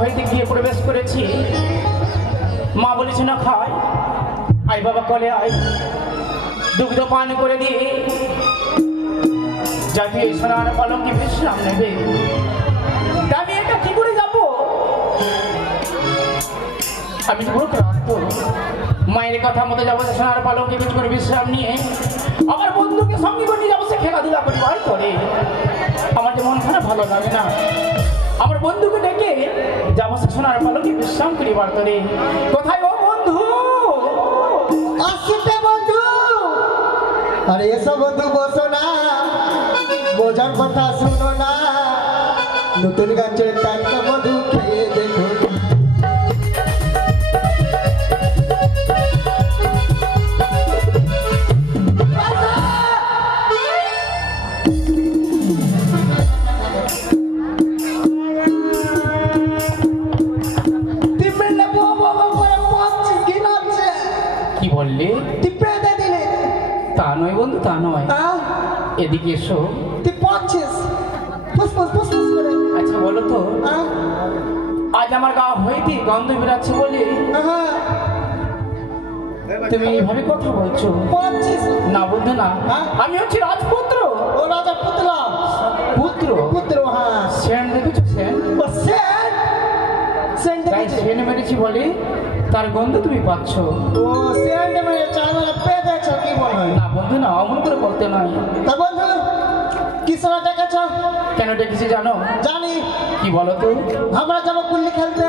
হইতে গিয়ে প্রবেশ করেছি। মা বলেছে না খাই, আই বাবা কলে আয়, দুগ্ধ পান করে দিয়ে যাতে এই সোনার পালঙ্কে বিশ্রাম নেবে। আমি এটা কি করে যাবো? আমি তো পুরো ক্লান্ত। মায়ের কথা মতো যাবো সোনার পালঙ্কে কিছু করে বিশ্রাম নিয়ে আমার বন্ধুকে সঙ্গে করে নিয়ে যাবো, সে খেলাধুলা পরিবার করে। আমার যে মন খারাপ ভালো লাগে না, আমার বন্ধুকে ডেকে যাবো সে সোনার পালঙ্কে বিশ্রাম করিবার করে। কোথায় ও বন্ধু? আসছে বন্ধু। আরে এসো বন্ধু, বসো না, বোঝার কথা শুনো না, নতুন গাছের টাটকা মধু খেয়ে দেখো। কি বললে? তা নয় বন্ধু, তা নয়, এদিকে এসো। আচ্ছা বলো তো, আজ আমার গা হইতে গন্ধ বেরাচ্ছে বলে তুমি এইভাবে কথা বলছো? না বন্ধু না, আমি হচ্ছি রাজপুত্র। ও রাজা পুত্র, পুত্র পুত্র, হ্যাঁ। সেন দেখেছো? সেন তাই সেন মেরেছি বলে তার গন্ধ তুমি পাচ্ছ? ও সেন্ট মেরেছে, আমরা পেয়েছ কি বল? না বন্ধু না, অমন করে বলতে নয়। তা বন্ধু কি সময় ডেকেছ? কেন ডেকেছি জানো? জানি। কি বলো তো? আমরা যাবো কুল্লি খেলতে।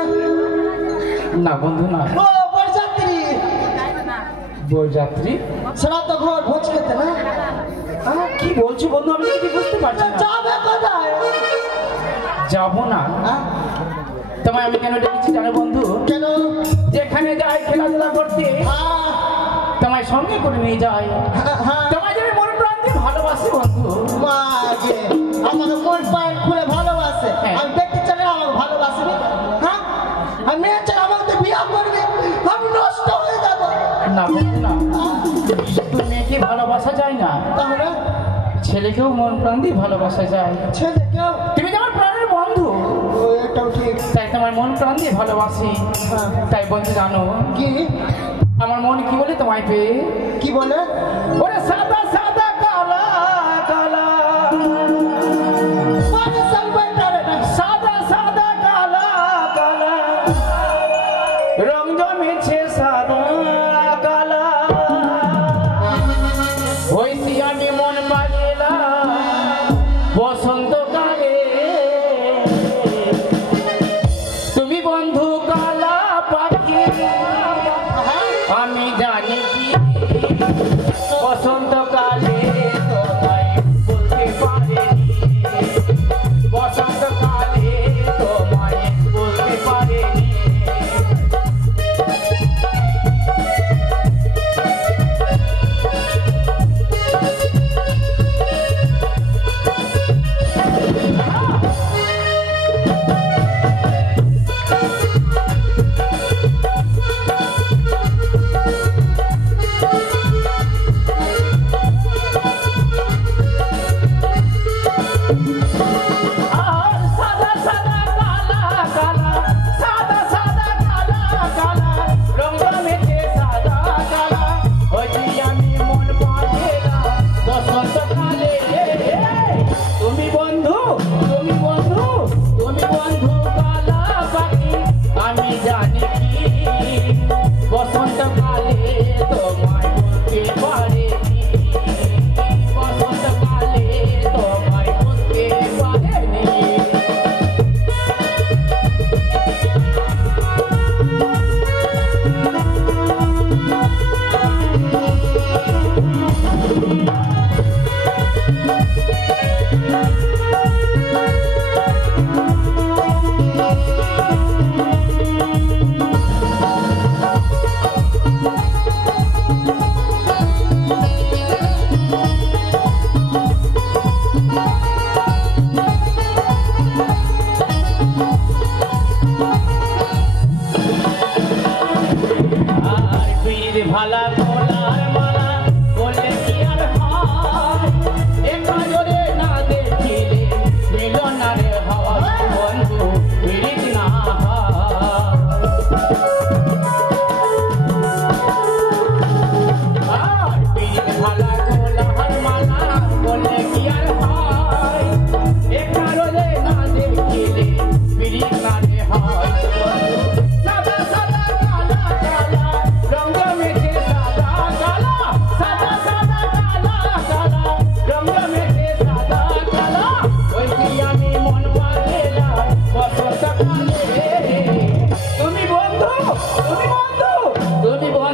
না বন্ধু না। ও বরযাত্রী। বরযাত্রী? সেটা তো ঘর ভোজ খেতে না? কি বলছো বন্ধু, আমি কিছু বুঝতে পারছি না। যাবে কোথায়? যাবো না? তোমায় আমি কেন ডেকেছি জানো বন্ধু? কেন? যেখানে যাই খেলাধুলা করতে তোমায় সঙ্গে করে নিয়ে যাই। তোমায় যে মন প্রাণ দিয়ে ভালোবাসি বন্ধু। মাগে আমাকে মন প্রাণ খুলে ভালোবাসে, আমি দেখতে চাই আমাকে ভালোবাসবে। হ্যাঁ, আমি মেয়ে চাই আমাকে বিয়ে করবে, আমি নষ্ট হয়ে যাব। না বন্ধু না, শুধু মেয়েকে ভালোবাসা যায় না, তাহলে ছেলেকেও মন প্রাণ দিয়ে ভালোবাসা যায়। ছেলেকেও? তুমি যে আমার প্রাণের বন্ধু, এটাও ঠিক। তাই তোমার মন প্রাণ দিয়ে ভালোবাসি। তাই বন্ধু জানো কি আমার মন কি বলে তোমায় পেয়ে? কি বলে? ওরে সাদা সাদা কালা কালা, সাদা সাদা কালা কালা, রং জমেছে সাদা কালা, হইছি আমি মন পাগলা বসন্তকালে। তুমি বন্ধু কালা পাখি, আমি জানি কি বসন্তকালে তোমায় বলতে পারিনি, বসন্তকালে তোমায় বলতে পারিনি।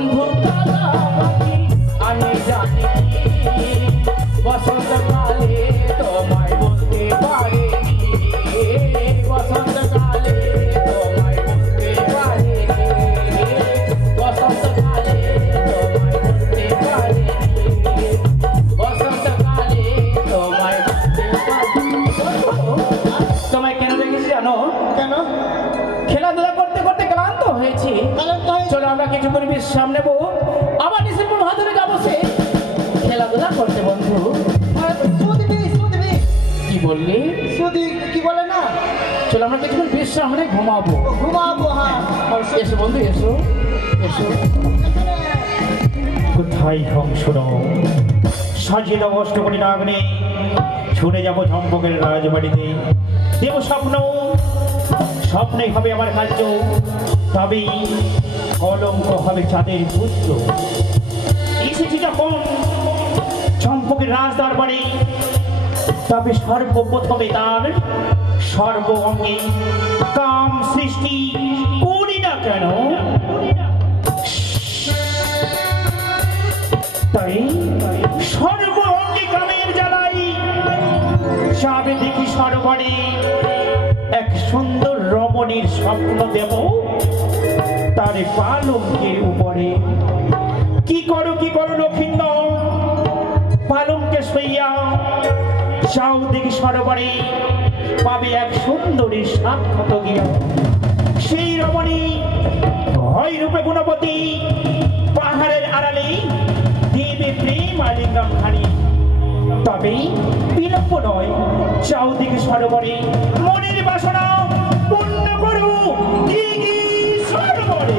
বন্ধু কালা পাখি আমি জানি বসন্তকালে তোমায় বলতে পারিনি বসন্তকালে তোমায় বলতে পারিনি বসন্তকালে তোমায় বলতে পারিনি বসন্তকালে তোমায় বলতে পারিনি তোমায় কেন রেখেছি জানো কেন খেলাধুলা করতে করতে ক্লান্ত হয়েছি চলো আমরা কিছুক্ষণ বিশ্রাম নেব আবার ডিসেম্বর ভাদরে যাবো সে খেলাধুলা করতে বন্ধু কি বললি সুদি কি বলে না চলো আমরা কিছুক্ষণ বিশ্রাম নিয়ে ঘুমাবো ঘুমাবো হ্যাঁ এসো বন্ধু এসো এসো কোথায় হংসর সাজিয়ে দেবো অষ্টকোটি নাগনে ছুটে যাবো চম্পকের রাজবাড়িতে দেব স্বপ্ন স্বপ্নে হবে আমার কার্য তবেই কলঙ্ক হবে চাঁদের পুত্র এসেছি যখন চম্পকের রাজ দরবারে তবে সর্বপ্রথমে তার সর্ব অঙ্গে কাম সৃষ্টি করি না কেন তাই সর্ব অঙ্গে কামের জ্বালাই যাবে দেখি সরোবরে এক সুন্দর রমণীর স্বপ্ন দেব তার পালঙ্কের উপরে কি করো লক্ষিন্দর পালঙ্কে শুইয়া যাও দেখি সরোবরে পাবে এক সুন্দরী সাক্ষাৎ গিয়া সেই রমণী হয় রূপে গুণবতী পাহাড়ের আড়ালে দেবে প্রেম আলিঙ্গম খানি তবে বিলম্ব নয় যাও দেখি সরোবরে মনের বাসনা পূর্ণ করো দিঘি সরোবরে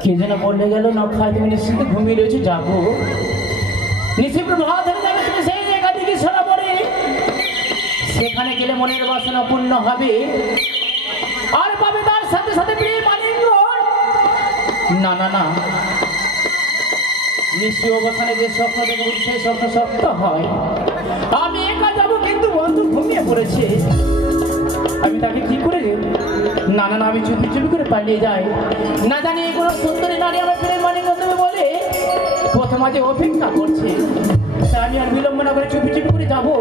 কে যেন বলে গেল না খায় তুমি নিশ্চিন্তে ঘুমিয়ে রয়েছে যাবো নিশ্চিন্ত ভাত হয়ে যাবে তুমি সেই জায়গা থেকে সরোবরে সেখানে গেলে মনের বাসনা পূর্ণ হবে আর পাবে তার সাথে সাথে প্রেম আলিঙ্গন না না না নিশ্চয় অবস্থানে যে স্বপ্ন দেখব সেই স্বপ্ন সত্য হয় আমি একা যাবো কিন্তু বন্ধু ঘুমিয়ে পড়েছে আমি তাকে কি করে না না না আমি চুপি চুপি করে পালিয়ে যাই না জানি কোনো সুন্দরী নারী আমার প্রেম আলিঙ্গন দেবে বলে প্রথম আজ অপেক্ষা করছে তাই আমি আর বিলম্ব না করে চুপি চুপি করে যাবো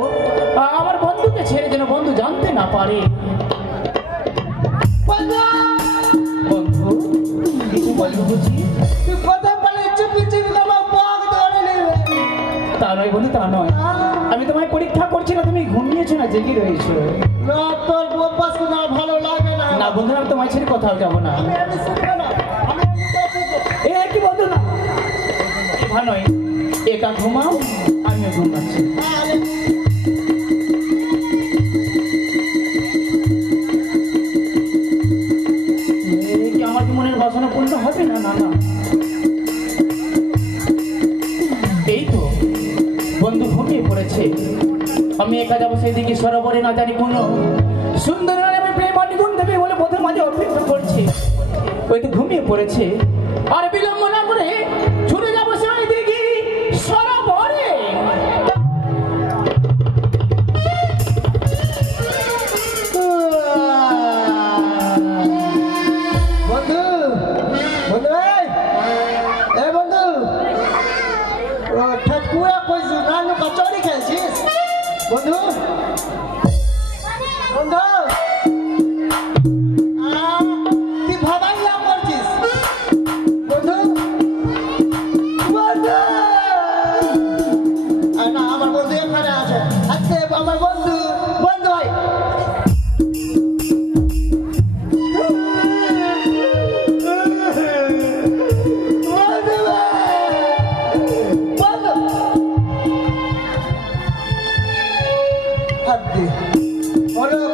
আমার বন্ধুকে ছেড়ে যেন বন্ধু জানতে না পারে বন্ধু কিছু বলবো বুঝি তুই কোথায় পালিয়ে চুপি চুপি আমার বাঘ ধরে নেবে তা নয় বন্ধু তা নয় আমি তোমায় পরীক্ষা করছি না তুমি ঘুমিয়েছো না জেগে রয়েছো না তোর বোপাস না ভালো লাগে না না বন্ধু আমি তোমায় ছেড়ে কোথাও যাবো না আমি শুনবো না আমি এ কি বন্ধু না এভা নয় একা ঘুমাও আমিও ঘুমাচ্ছি কি আমার কি মনের বাসনা পূর্ণ হবে না না না এই তো বন্ধু ঘুমিয়ে পড়েছে আমি একা যাবো সেই দিকে সরোবরে না জানি কোনো সুন্দর আমি প্রেম আলিঙ্গন দেবে বলে প্রথম মাঝে অপেক্ষা করছে ওই তো ঘুমিয়ে পড়েছে আর বিলম্ব না করে ছুটে যাবো সেই দিকে সরোবরে বন্ধু বন্ধু এ বন্ধু ঠেকুয়া কইছু নানু কচুরি খেয়েছিস বন্ধু বন্ধু তুই ভাবাইয়া করছিস বন্ধু বন্ধু না আমার বন্ধু এখানে আছে আজকে আমার বন্ধু বন্ধু হয়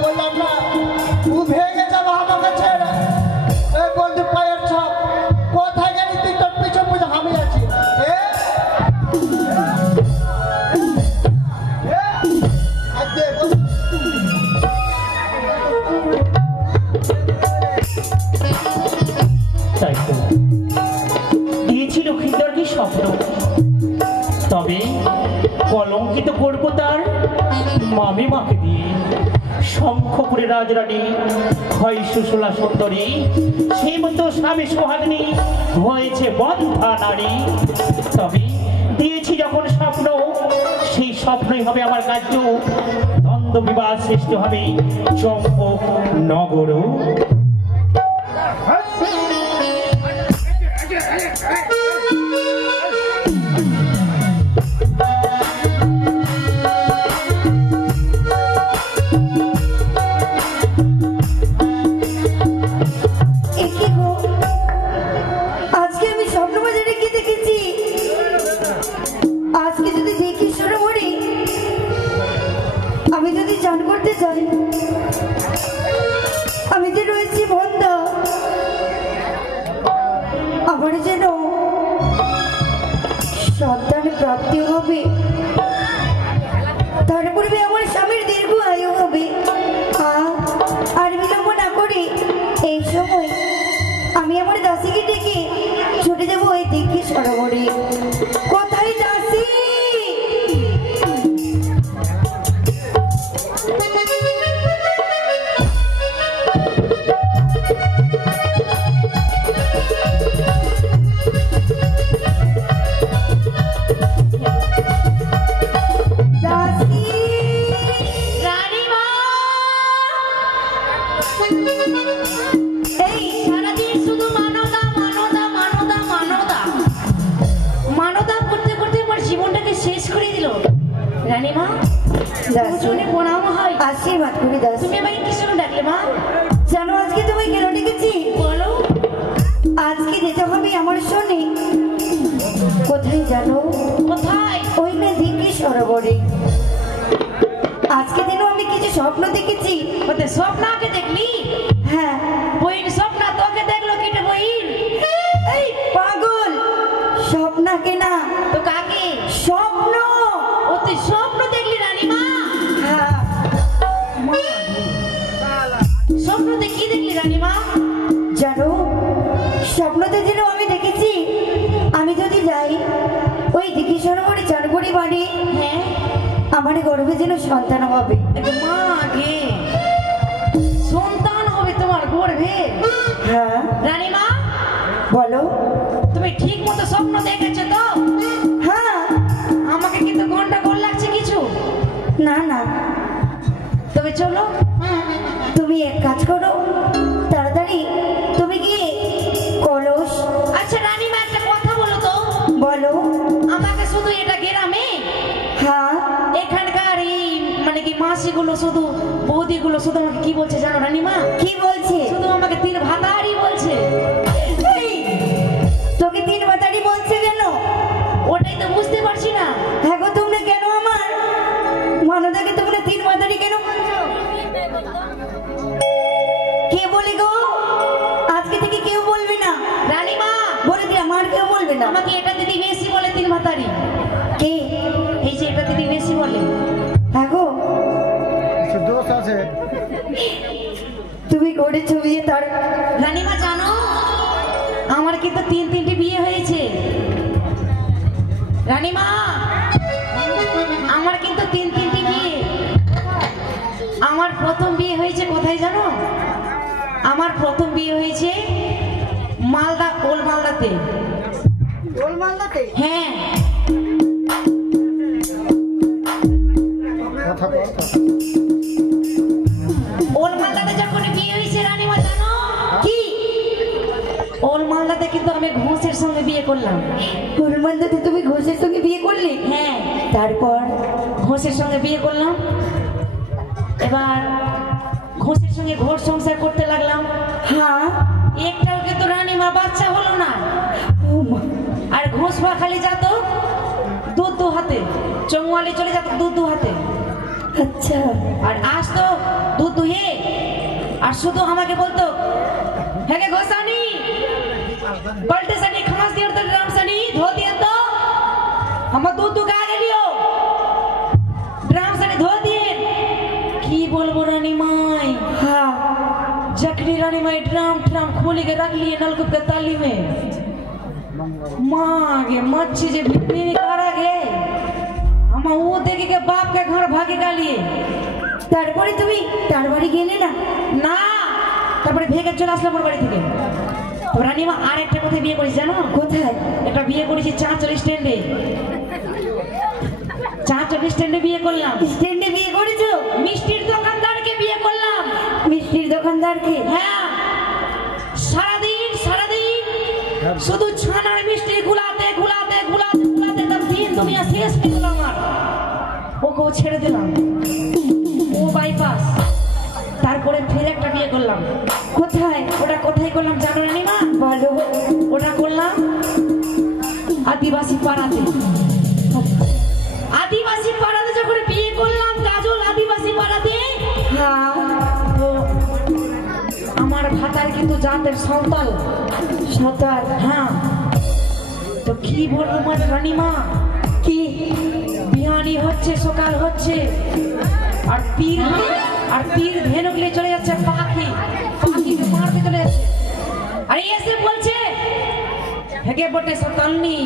বললাম না ও ভেঙে যাবো আমাকে ছেড়ে এই বন্ধু পায়ের ছাপ কোথায় জানি তুই তোর পিছন পিছন আমি আছি তাই তো দিয়েছি লক্ষিন্দরকে স্বপ্ন তবে কলঙ্কিত করবো তার মামি মাকে দিয়ে শঙ্খপুরের রাজরানী হয় সুশলা সুন্দরী, সেই মতো স্বামী সোহাগিনী হয়েছে বন্ধা নারী। তবে দিয়েছি যখন স্বপ্ন, সেই স্বপ্নই হবে আমার কার্য। দ্বন্দ্ব বিবাদ সৃষ্টি হবে চম্পক নগর। আমি যে রয়েছি বন্ধা, আমার যেন সন্তান প্রাপ্তি হবে, তার পূর্বে আমার স্বামীর দীর্ঘ আয়ু হবে। আর বিলম্ব না করে এই সময় আমি আমার দাসীকে ডেকে ছুটে যাবো ওই দিকে সরোবরে। কোথায় দাসী? আশীর্বাদ করি দাস। তুমি আমাকে কি শুনে ডাকলে মা? জানো আজকে তোমায় কেন ডেকেছি? বলো। আজকে যেতে হবে আমার সঙ্গে। কোথায় জানো? কোথায়? ওই না দিকে সরোবরে। আজকে দিন আমি কিছু স্বপ্ন দেখেছি। ওতে স্বপ্ন আগে দেখলি? হ্যাঁ। বইন স্বপ্ন তোকে দেখলো কিটা বইন? এই পাগল, স্বপ্নকে না তো কাকে? স্বপ্ন। ওতে স্বপ্ন দেখলি রানী মা? হ্যাঁ। স্বপ্নতে কি দেখলি রানীমা? জানো স্বপ্নতে যেন আমি দেখেছি আমি যদি যাই ওই দিঘি সরোবরে চান করি বাড়ি, হ্যাঁ আমার গর্ভে যেন সন্তান হবে। মা গে সন্তান হবে তোমার গর্ভে? হ্যাঁ। রানীমা বলো তুমি ঠিক মতো স্বপ্ন দেখেছো তো? হ্যাঁ। আমাকে কিন্তু গন্ডগোল লাগছে কিছু? না না। তবে চলো তুমি এক কাজ করো, তাড়াতাড়ি তুমি গিয়ে কলস। আচ্ছা রানীমা একটা কথা বলো তো। বলো। আমাকে শুধু এটা গ্রামে? হ্যাঁ। এখানকার এই মানে কি মাসিগুলো শুধু বৌদিগুলো শুধু আমাকে কি বলছে জানো রানীমা? কি বলছে? শুধু আমাকে তিন ভাতারি বলছে। তোকে তিন ভাতারি বলছে কেন? ওটাই তো বুঝতে পারছি না। হ্যাঁ গো তোমরা কেন আমার মানদাকে তোমরা তিন ভাতারি কেন বলছো? কে বলে গো? আজকে থেকে কেউ বলবে না রানীমা। বলে দিলাম আর কেউ বলবে না। আমাকে এটা দিদি বেশি বলে তিন ভাতারি। কে? এই যে এটা দিদি বেশি বলে। হ্যাঁ গো দোষ আছে। তুমি করেছো বিয়ে তার? রানীমা জানো আমার কিন্তু তিনটি বিয়ে হয়েছে রানীমা। আমার কিন্তু তিনটি বিয়ে। আমার প্রথম বিয়ে হয়েছে কোথায় জানো? আমার প্রথম বিয়ে হয়েছে মালদা, ওল মালদাতে। ওল মালদাতে? হ্যাঁ। ওল মালদাতে যখন বিয়ে হয়েছে রানীমা জানো কি? ওল মালদাতে কিন্তু আমি ঘোষের সঙ্গে বিয়ে করলাম। ওল মালদাতে তুমি ঘোষের সঙ্গে বিয়ে করলে? হ্যাঁ। তারপর ঘোষের সঙ্গে বিয়ে করলাম। এবার ঘোষের সঙ্গে ঘোর সংসার করতে লাগলাম। হ্যাঁ। একটাও কিন্তু রানীমা বাচ্চা হলো না। আর ঘোষ বা খালি যেত দুধ দু হাতে, চৌয়ালি চলে যেত দুধ দু হাতে। আচ্ছা। আর আসতো দুধ দুহে আর শুধু আমাকে বলতো হ্যাঁ গে ঘোষানি पलटे सनी खास दियो तो ड्राम सनी धो दिया तो हम दूध दुगा गेलियो ड्राम सनी धो दिए की बोलबो रानी माई। हाँ जखनी रानी माई ड्राम ड्राम खोली के रख लिए नलकूप के ताली में माँ गे मच्छी जे बिक्री करा गे हम वो देखे के बाप के घर भागे गालिए তারপরে তুমি তার বাড়ি গেলে না? না, তারপরে ভেগে চলে আসলাম ওর বাড়ি থেকে। তো রানীমা আর একটা কোথায় বিয়ে করেছি জানো? কোথায়? একটা বিয়ে করেছি চাঁচল স্ট্যান্ডে। চাঁচল স্ট্যান্ডে বিয়ে করলাম। স্ট্যান্ডে বিয়ে করেছো? মিষ্টির দোকানদারকে বিয়ে করলাম। মিষ্টির দোকানদারকে? হ্যাঁ। সারাদিন শুধু ছানার মিষ্টি গুলাতে গুলাতে গুলাতে গুলাতে তার দিন তুমি আর শেষ হয়ে গেল আমার। ওকেও ছেড়ে দিলাম, ও বাইপাস। তারপরে ফের একটা বিয়ে করলাম। কোথায়? ওটা কোথায় করলাম জানো রানীমা? বলো। ওটা করলাম আদিবাসী পাড়াতে। আদিবাসী পাড়াতে যখন বিয়ে করলাম কাজল, আদিবাসী পাড়াতে। হ্যাঁ। তো আমার ভাতার কিন্তু জাতের সাঁওতাল। সাঁওতাল? হ্যাঁ। তো কি বলবো মানে রানীমা, কি বিহানি হচ্ছে, সকাল হচ্ছে, আর তীর ধেনুকলে চলে যাচ্ছে পাখি, পাখিকে মারতে চলে যাচ্ছে। আর এসে বলছে হেগে বটে সতালনি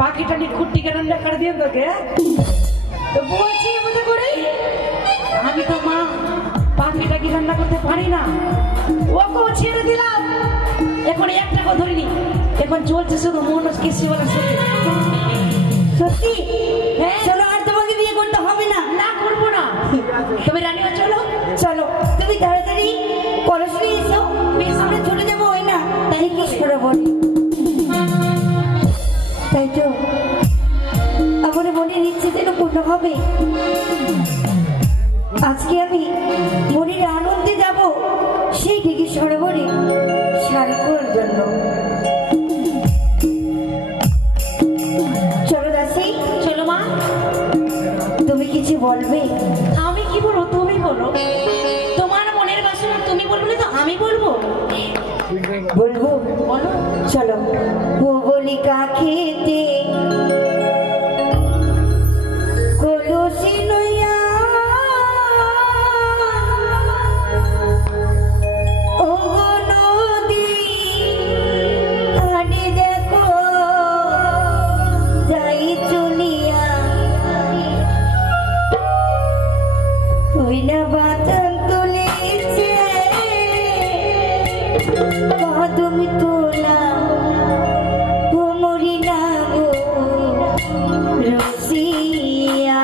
পাখিটা নি কুট্টিকে রান্না করে দিয়ে তোকে। তো বলছি মতো করে আমি তো মা পাখিটাকে রান্না করতে পারি না, ওকেও ছেড়ে দিলাম। এখন একটাকে ধরিনি, এখন চলছে শুধু মনোজ কেশিওয়ালার সাথে। সত্যি? হ্যাঁ। চলো, আর তোমাকে বিয়ে করতে হবে না। না, করবো না। তুমি রানীমা চলো। চলো, তুমি তাড়াতাড়ি কলস নিয়ে এসো, আমরা চলে যাবো। ওই না তাই কি করে বলি, তাই তো আমার মনের ইচ্ছে যেন পূর্ণ হবে। আজকে আমি মনের আনন্দে যাব সেই দিকে সরোবরে শাড়ির জন্য। চলো দাসী। চলো মা। তুমি কিছু বলবে? আমি কি বলবো? তুমি বলো। তোমার মনের বাসনা তুমি বলবে তো আমি বলবো। বলবো? বলো। চলো। ও বলি কাকেতে কলসি লইয়া ও গো নদী আনে দেখো যাই চলিয়া ওই না বাতান তুলেছে কদম তোলা ও মরি না গো রসিয়া।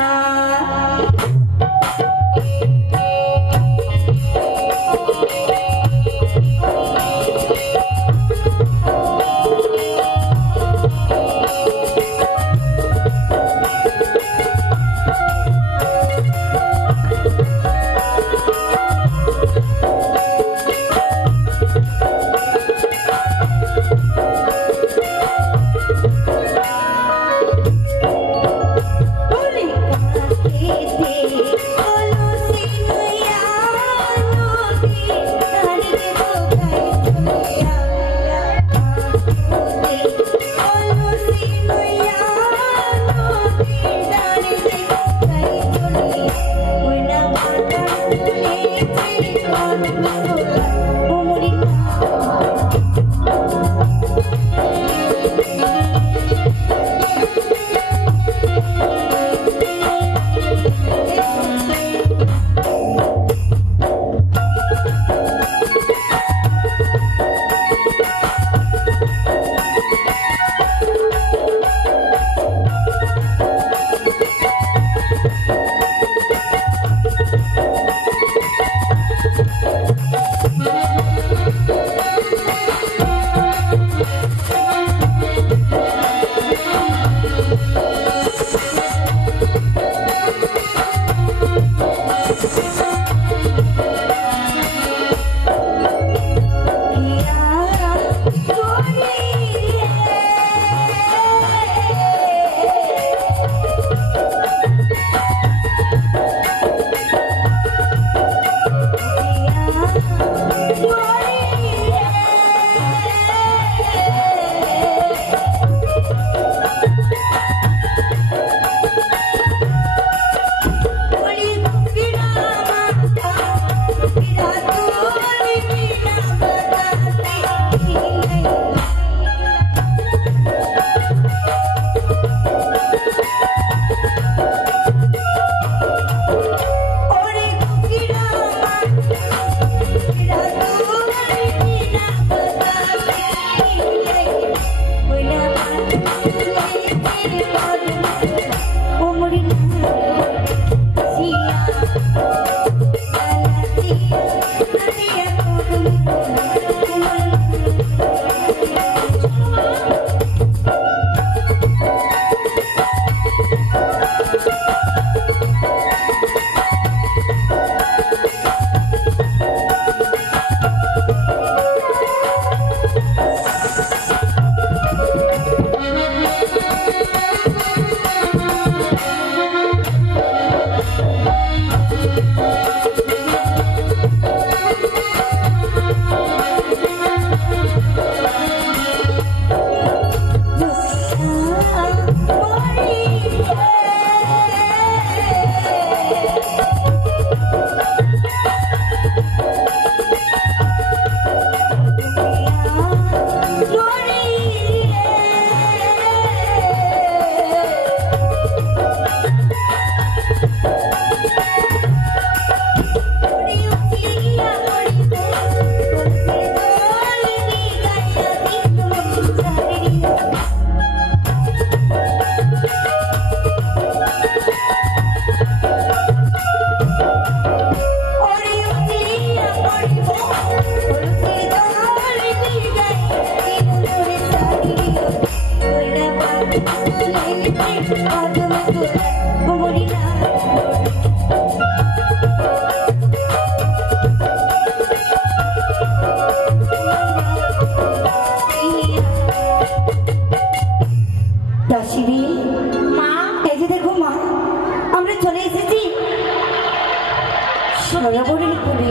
করে।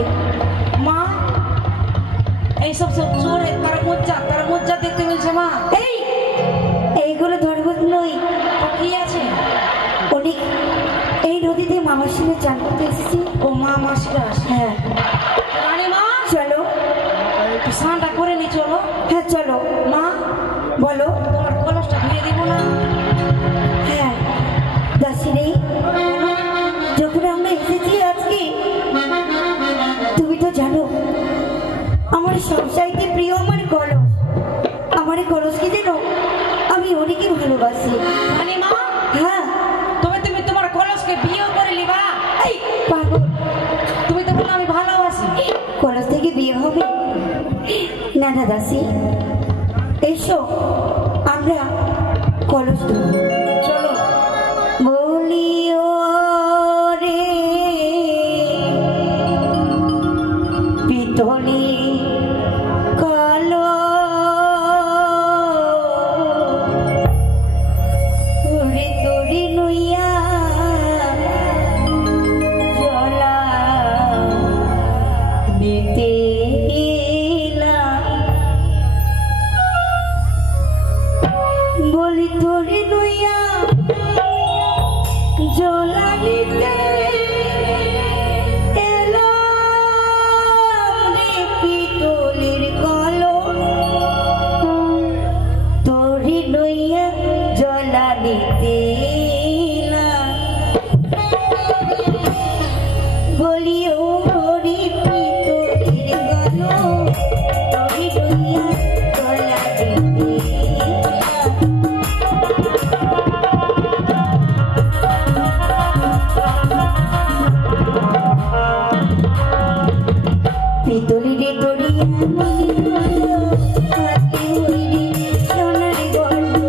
মা এইসব সব চোরে তারা মোজ্জা দেখতে মিলছে মা। এইগুলো ধর্মত নই। তা কি আছে? অনেক এই নদীতে মামার সঙ্গে চান করতে এসেছি। ও মা মাসিরা আসে। হ্যাঁ রানী মা চলো। একটু স্নানটা করে নি চলো। হ্যাঁ চলো। মা বলো। তোমার কলসটা ধুয়ে দিব না? হ্যাঁ দাসী রে, যখন আমরা এসেছি আজকে, তুমি তো জানো আমার সবচাইতে প্রিয় আমার কলস। আমার কলসকে যেন আমি অনেকই ভালোবাসি। রানী মা হ্যাঁ তুমি তোমার কলসকে বিয়ে করে নিবা? এই পাগল, তুমি তো বলো আমি ভালোবাসি। কলস থেকে বিয়ে হবে না? না দাসী, এসো আমরা কলস ধরব। চলো। বলিও রে পিতলি কালো উড়ি তুড়ি নুইয়া জলা দিতে বলি তোরে নুইয়া জলা দিতে এলাম রে পিতলের কলস, তোরে নুইয়া জলা দিতে এলাম। বলি ও রে পিতলের কলস, তোরে নুইয়া জলা দিতে পিতলের দড়িয়া মনে হলো হাতে হইরে সোনার গল্প।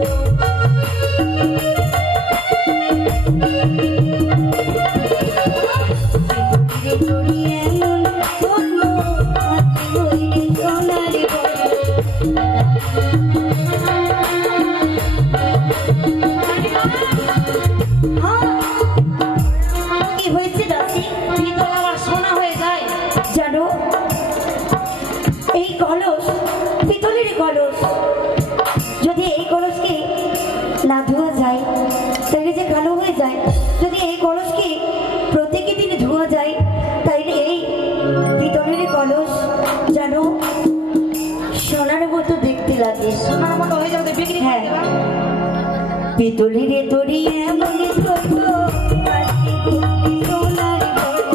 পিতলের দড়িয়া মনে হলো হাতে হইরে সোনার কি হয়েছে দাসী? পিতল আবার সোনা হয়ে যায় জানো, এই কলস পিতলের কলস, যদি এই কলসকে না ধোয়া যায় তাহলে যে কালো হয়ে যায়। যদি এই কলসকে প্রত্যেকের দিনে ধোয়া যায় তাহলে এই পিতলের কলস জানো সোনার মতো দেখতে লাগে। সোনার মতো হয়ে যাবে, বিক্রি করে দেবা। পিতলের দড়িয়া মনে ধরলো হাতে হইরে সোনার গল্প।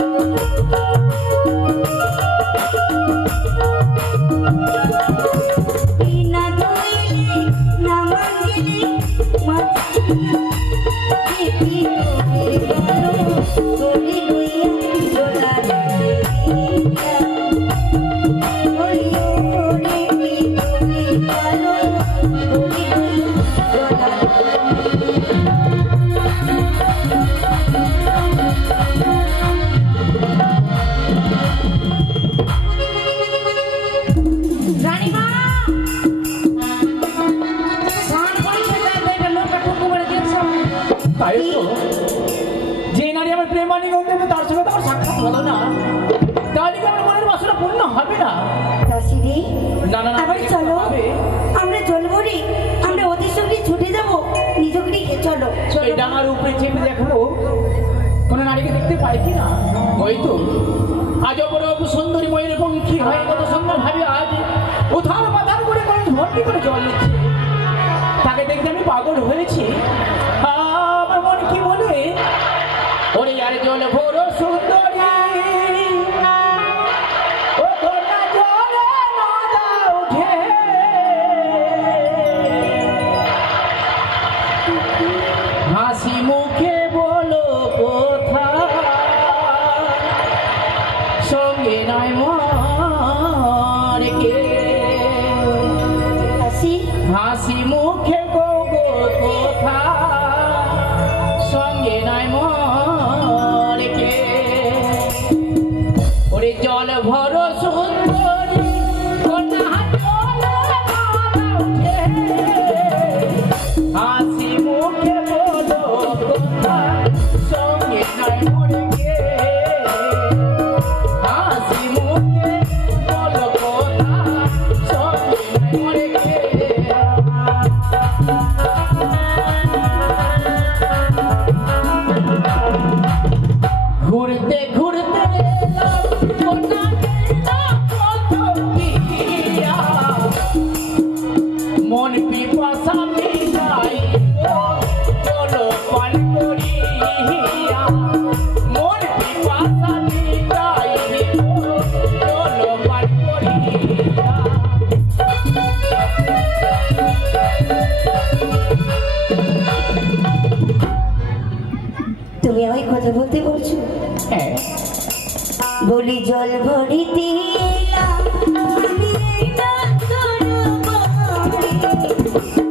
না ধইলে না মাগিলে মাঝি তোরে লইয়া জলা দিতে বলি ও রে পিতলের কলস, তোরে লইয়া জলা রানী মা স্নান করেছে তাই তো এটা লোকটা ঠুকু করে দিয়েছে। তাই তো, যে নারী আমার প্রেমানি গন্ধে তার সঙ্গে তো আমার সাক্ষাৎ হলো না, তাহলে কি আমার মনের বাসনা পূর্ণ হবে না? দাসী রে, না না না, আবার চলো আমরা চলবো রে, আমরা ওদের সঙ্গে ছুটে যাবো নিজকে নিয়ে। চলো এই ডাঙার উপরে চেপে দেখলো কোন নারীকে দেখতে পাই কিনা। ওই তো আজ অপরূপ সুন্দরী ময়ূরের পঙ্খী হয়ে কত সুন্দর ভাবে আজ উথাল পাতাল করে করে ভর্তি করে জল নিচ্ছে। তাকে দেখতে আমি পাগল হয়েছি। আমার মন কি বলে, ওরে আর জল ভোর সুন্দরী ও কন্যা জলে নদা উঠে, হাসি মুখে বলো কোথা সঙ্গে নয় মর কে, হাসি মুখে গো কোথা সঙ্গে নয় মর কে। ওরে জল ভর সুন্দরী কন্যা জলে নদা উঠে, হাসি মুখে বলো কোথা সঙ্গে নয় মর কে, হাসি কুলি জল ভরিতে এলাম, আমি এই না করো বাড়ি,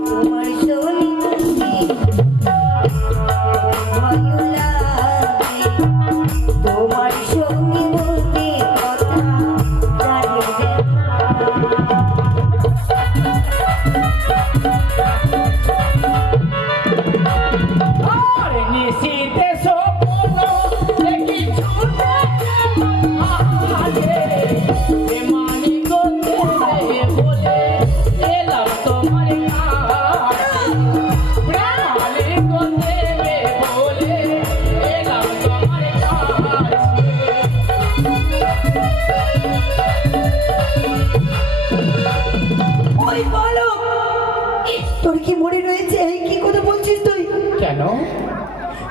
তোমার শনি ভয় লাগে, তোমার সঙ্গে বলতে কথা জানি আর নিশীথে স্বপ্ন দেখি ছুটে আগে, বেমানি করতে বলে এলাম তোমার কাছে, বেমানি করতে বলে এলাম তোমার কাছে। ওই বলো, তোর কি মনে রয়েছে? এই কি কথা বলছিস তুই? কেন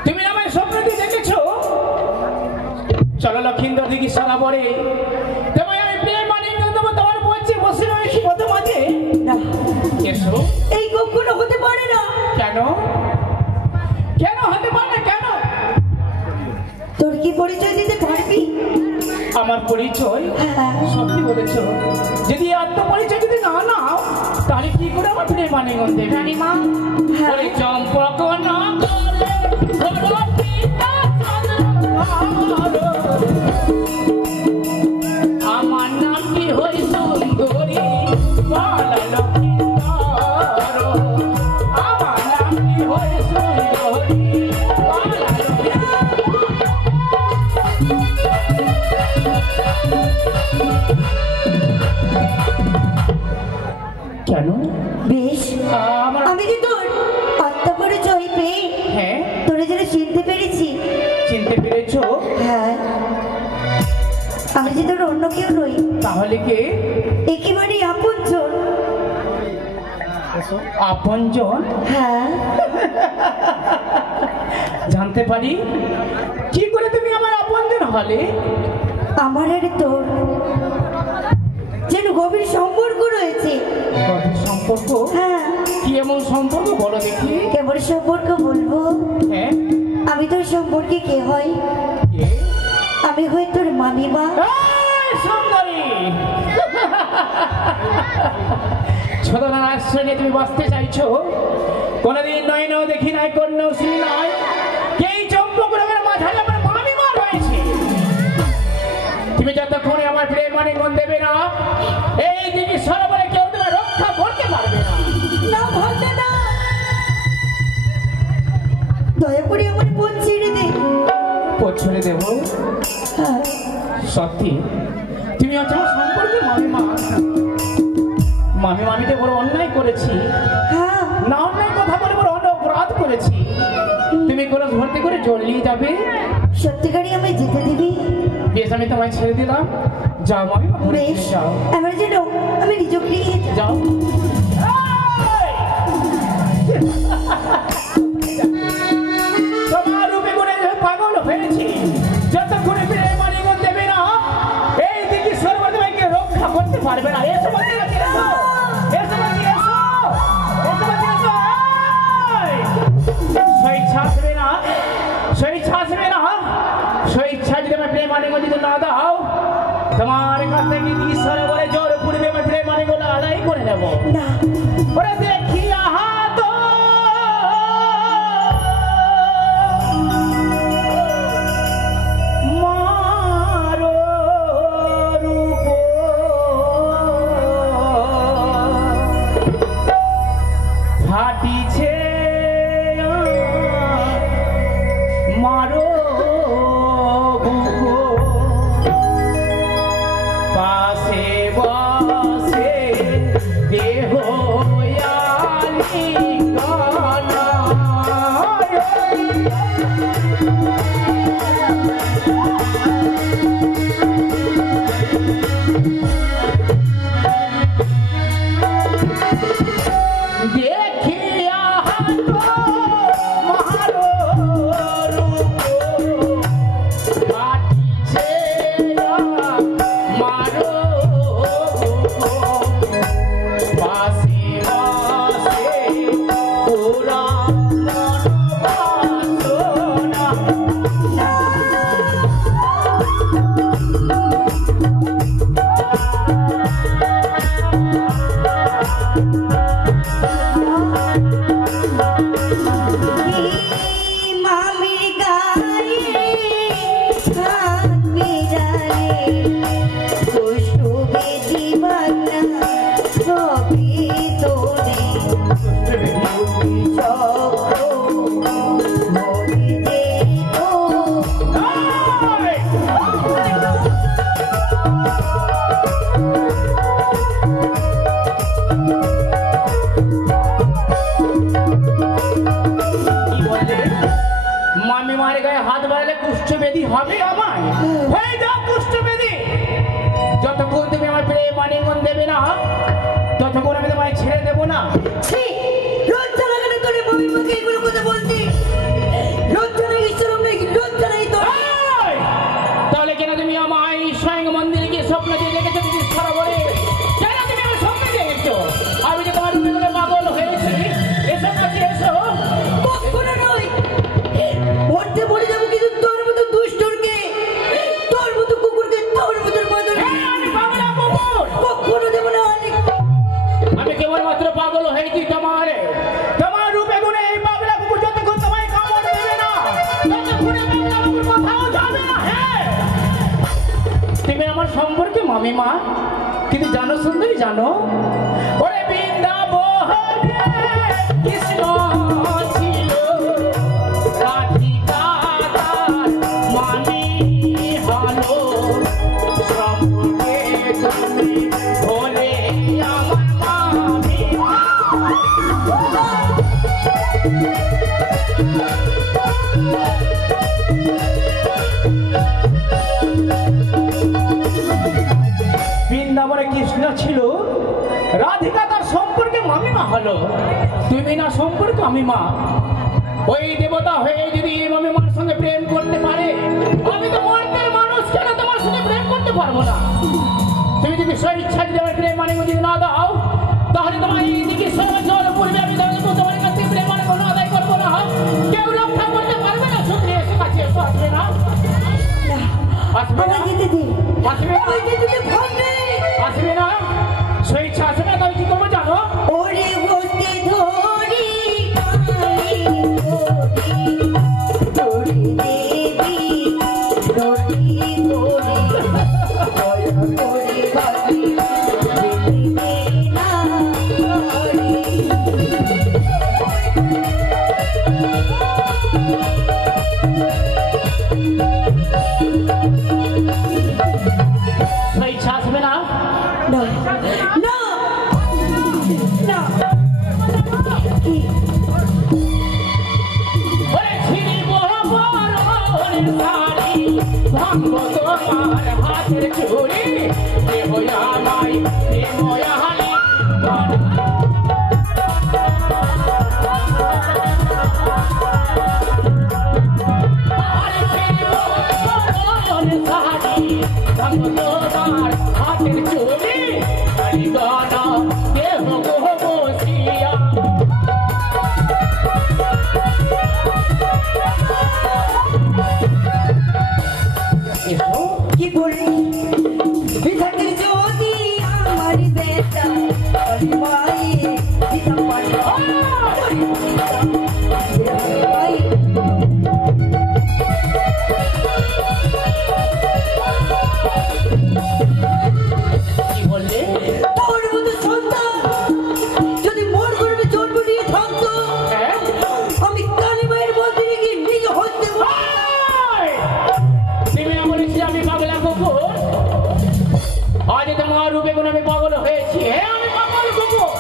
তুমি আমায় স্বপ্নটি দেখেছো? চলো লক্ষিন্দর দিকে সারা পরে তোমায় আমি প্রেম মানিয়ে দেবো, তোমার পৌঁছে বসে রয়েছি কত মাঝে। না, এসো। এই কখনো হতে পারে না। কেন কেন হতে পারে না? কেন? তোর কি পরিচয় দিতে পারবি? আমার পরিচয় হ্যাঁ। সত্যি বলেছ, যদি আত্মপরিচয় যদি না নাও তাহলে কি করে আমার প্রেম মানিয়ে দেবে? রানীমা হ্যাঁ। ওই চম্পক না গলে ধরো পিতা চন্দ্রভালো, আমার নাম কি হই সুন্দরী বালা লক্ষ্মীন্দর, আমার নাম কি হই সুন্দরী বালা লক্ষ্মীন্দর। কেন? বেশ, আমার আমি যে তোর আত্মপরিচয় পেয়ে হ্যাঁ তোরে যেন চিনতে পেরেছি। চিনতে পেরেছো? হ্যাঁ, আমি যে তোর অন্য কেউ নই, তাহলে কে? একেবারে আপনজন। আপনজন? হ্যাঁ, জানতে পারি কি করে তুমি আমার আপনজন হলে? আমার আর তোর যেন গভীর সম্পর্ক রয়েছে। গভীর সম্পর্ক? হ্যাঁ, কি এমন সম্পর্ক বলো দেখি? কেমন সম্পর্ক বলবো? হ্যাঁ আমি তোর সম্পর্কে কে হই? কে? আমি হই তোর মামিমা। এই সুন্দরী, ছোটনার আশ্রয় নিয়ে তুমি বাঁচতে চাইছো? কোনদিন নয় নয় দেখি নাই, কন্যাও শুনি নাই, এই চম্পক রঙের মাঝারে আমার মামিমা রয়েছে। তুমি যতক্ষণে আমার প্রেম মানে মন দেবে না, এই দিকে সরবরে কেউ তোমার রক্ষা করতে পারবে না। না, ভাববে না, দয়া করে আমার বোন ছেড়ে দে। পথ ছেড়ে দেবো? হ্যাঁ, সত্যি তুমি হচ্ছে আমার সম্পর্কে মামিমা। মামিমা, আমি তো বড় অন্যায় করেছি, হ্যাঁ, না অন্যায় কথা বলে বড় অপরাধ করেছি। তুমি কোনো ভর্তি করে জল নিয়ে যাবে? সত্যিকারই আমায় যেতে দিবি? বেশ, আমি তোমায় ছেড়ে দিলাম, যাও মামিমা, ঘরে বেশ, ফিরে যাও। আমার যেন আমি নিজকে নিয়ে যাই। যাও। তোমার রূপে করে পাগল হয়েছি, যতক্ষণে প্রেম মানিয়ে দেবে না, এই দিকে সর্ব তোমাকে রক্ষা করতে পারবে না। এসো বাকি, এসো এসো বাকি, এসো এসো বাকি, এসো। স্বেচ্ছা আসবে না, স্বেচ্ছা আসবে না, স্বেচ্ছা যদি আমি প্রেম মানিয়ে যদি না দাও, তোমার কাছ থেকে ঈশ্বর বলে জোর পূর্বে আমি প্রেম মানিয়ে আদায় করে নেবো। না, ওরে দেখি আহাত মারো রূপ, ফাটিছে মারো পাশে বসে দেহ মারো ভাবে আমায় হয়ে যাও কুষ্ঠবেদী। যতক্ষণ তুমি আমার প্রেম আলিঙ্গন দেবে না ততক্ষণ আমি তোমায় ছেড়ে দেবো না। ছি, লজ্জা লাগে না তোর মমিমাকে এগুলো কথা বলতে? লজ্জা নেই, ঈশ্বর নেই, লজ্জা নেই তোর? এই! তাহলে কেন তুমি আমায় স্বয়ং মন্দিরে গিয়ে স্বপ্ন দিয়ে রেখেছো তুমি সরোবরে? কেন তুমি আমার স্বপ্নে দেখেছো আমি যে তোমার রূপে বলে পাগল হয়েছি? এসব কাছে এসো। কখনো নয়, মরতে মরে যাবো, কিন্তু তোর মতো দুষ্টকে, তোর মতো কুকুরকে, তোর মতো বদল আমি পাগলা কুকুর। কখনো দেবো না। অনেক আমি কেবলমাত্র পাগল হয়েছি তোমার রূপে গুণে। এই পাগলা কুকুর যতক্ষণ তোমায় কামড় দেবে না ততক্ষণ এই পাগলা কুকুর কোথাও যাবে না। হ্যাঁ, তুমি আমার সম্পর্কে মামিমা, কিন্তু জানো সুন্দরী, জানো ওরে বৃন্দাবনে কৃষ্ণ ছিল রাধিকা তার মামি হলো সম্পর্কে তুমি বলে আমার মামিমা। বৃন্দাবনে কৃষ্ণ ছিল রাধিকা তার সম্পর্কে মামিমা হলো, তুমি না সম্পর্কে মামিমা। ওই দেবতা হয়ে যদি মামিমার সঙ্গে প্রেম করতে পারে, আমি তো মর্তের মানুষ, কেন তোমার সঙ্গে প্রেম করতে পারবো না? তুমি যদি স্বেচ্ছা যদি আমার প্রেম মানে যদি না দাও তাহলে তোমার এই দিকে সরজল পূর্বে আমি তোমার কাছে প্রেম মানে কোনো আদায় করবো না। কেউ রক্ষা করতে পারবে না। শুনে এসে কাছে এসো। আসবে না, আসবে না, আমায় যেতে দে, আসবে না, আমায় যেতে দে, ভাববে। আসবে না, স্বেচ্ছা আসবে না। তাহলে কি করবো জানো? ওরে বসতে ধরি কালি ধরি দেবী ধরি ধরি ধরি ভাবি দেবে না ধরি। স্বেচ্ছা আসবে না। না না না, কি ওরে ছিড়িব বরণের শাড়ি, ভাঙব তোমার হাতের চুড়ি, দেব আমায় দেব হানি ভাঙব তোমার হাতের চুড়ি, গানা দেব বসিয়া। কি করে বিধাতে যদি আমার বেটা মাই দিতা পারি মাই কি বললে? তোর মতো সন্তান যদি মোর গর্ভে জন্ম নিয়ে থাকতো, হ্যাঁ? আমি কালী মায়ের মন্দিরে গিয়ে নিজে হতে তুমি বলেছি আমি পাগলা কুকুর। আজ তোমার রূপে গুণ আমি পাগল হয়েছি। হ্যাঁ, আমি পাগল কুকুর।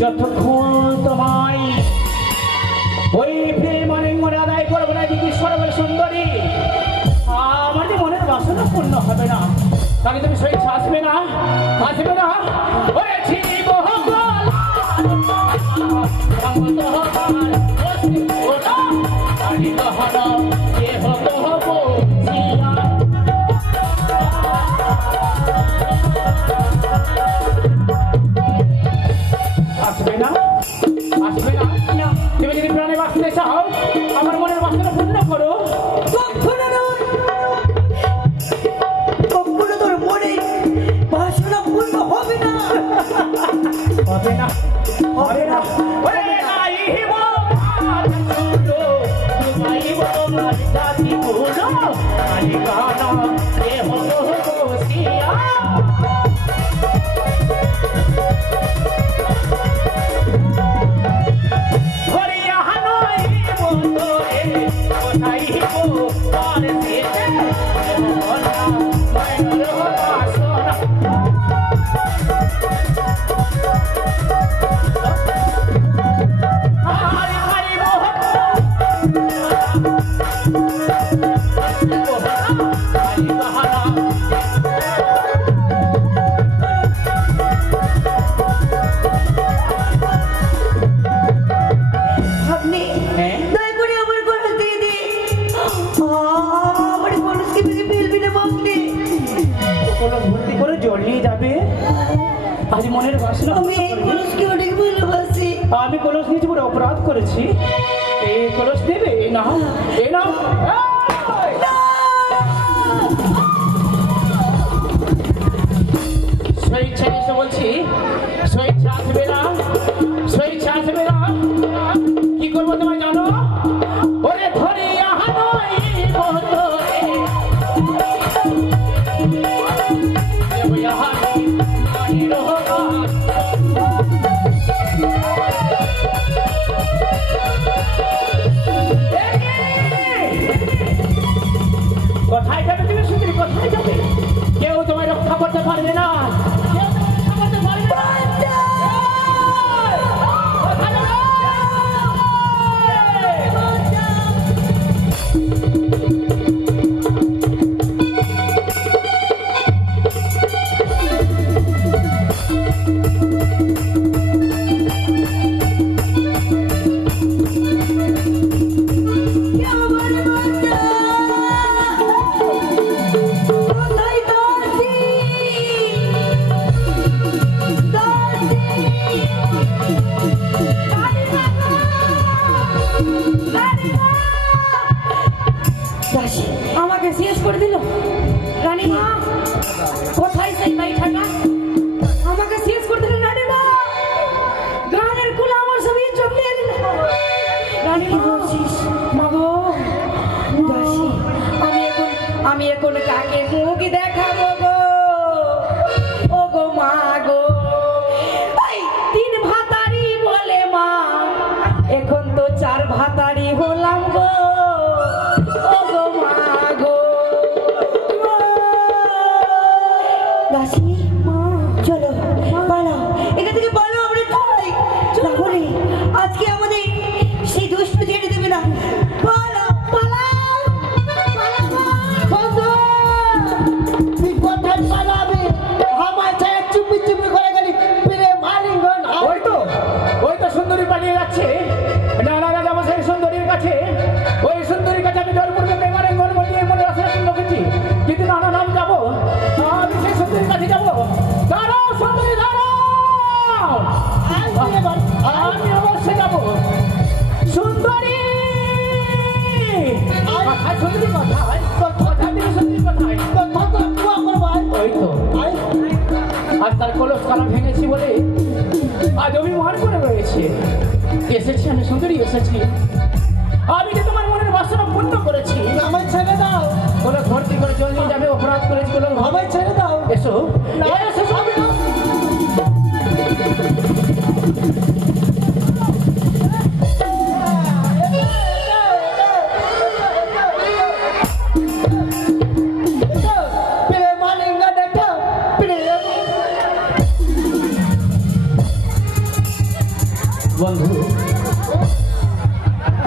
যতক্ষণ তোমায় ওই প্রেম আলিঙ্গন আদায় করবো না দিদি সরবের সুন্দরী, আমার যে মনের বাসনা পূর্ণ হবে না। তাহলে তুমি স্বেচ্ছা আসবে না, আসবে না। ওরে ছিড়িব গলা, ভাঙব তোমার অস্থি ওটা, কালি গহনা দেহ কহব জিয়া। আসবে না, আসবে না। তুমি যদি প্রাণে বাঁচতে চাও আমার মনের বাসনা পূর্ণ করো। কখনো নয়, কখনো তোর মনে বাসনা পূর্ণ হবে না, হবে না, হবে না। ওরে লাইব আনন্দ তোমাইব তোমার জাতি ভুলো, কালি গানা দেহ বসিয়া। হরিয়া নয় বন্ধরে কোথাইব তার দিতে বলা মায়ের বাসনা। হারি হারি মোহ কলস ভর্তি করে জল নিয়ে যাবে। আজ মনের বাসনা আমি এই কলসকে অনেক ভালোবাসি। আমি কলস নিয়েছি বলে অপরাধ করেছি। এই কলস দেবে না, এই না স্বেচ্ছা এসে বলছি, স্বেচ্ছা আসবে না, স্বেচ্ছা আসবে না। কি করবো তোমায় জানো? ওরে ধরিয়া হানোই বদরে দেবয়া হানি মানি রোহা। কোথায় যাবে তুমি সুন্দরী, কোথায় যাবে? কেউ তোমায় রক্ষা করতে পারবে না, কেউ তোমায় রক্ষা করতে পারবে না। কোথায় যাবে? আমাকে শেষ করে দিল। রানীমা কোথায় সেই বাইঠাটা? আমাকে শেষ করে দিল রানীমা। গ্রামের কুলা আমার সব ইজ্জত নিয়ে দিল। রানীমা বলছিস মাগো দাসী, আমি এখন কাকে মুখ দেখাবো গো? ও গো মা গো, এই 3 ভাতারি বলে মা, এখন তো 4 ভাতারি হলাম গো। ও গো মা গো, দাসী চলো পালাও এখান থেকে, পালাও আমরা চলাই। রাহুরি আজকে আমাদের সেই দুষ্ট যেতে দেবে না। পালাও পালাও বন্ধু তুই কোথায় পালাবি? আমার ছায়া চুপি চুপি করে গেলি ফিরে মালিঙ্গন। ওই তো সুন্দরী পালিয়ে যাচ্ছে। না না না, যাবো সেই সুন্দরীর কাছে। ওই সুন্দরীর কাছে আমি জলপুরকে বেমারে গর্ব নিয়ে মনে আসলে শুনেছি, কিন্তু না না নাম যাবো, আমি সেই সুন্দরীর কাছে যাবো। দাঁড়াও সুন্দরী, দাঁড়াও, আমি অবশ্যই যাবো। সুন্দরী কোথায়? সুন্দরী কোথায়? কোথায় থেকে সুন্দরী কোথায়? ওই তো আজ তার কলস কালা ভেঙেছি বলে আজ অভিমান করে রয়েছে। এসেছি আমি সুন্দরী, এসেছি আমি যে তোমার মনের বাসনা পূর্ণ করেছি। আমায় ছেড়ে দাও, কলস ভর্তি করে জল নিয়ে যাবে, অপরাধ করেছি। কলস আমায় ছেড়ে দাও। এসো এসো সবাই। ফিরে মালিঙ্গন এটা ফিরে বন্ধু,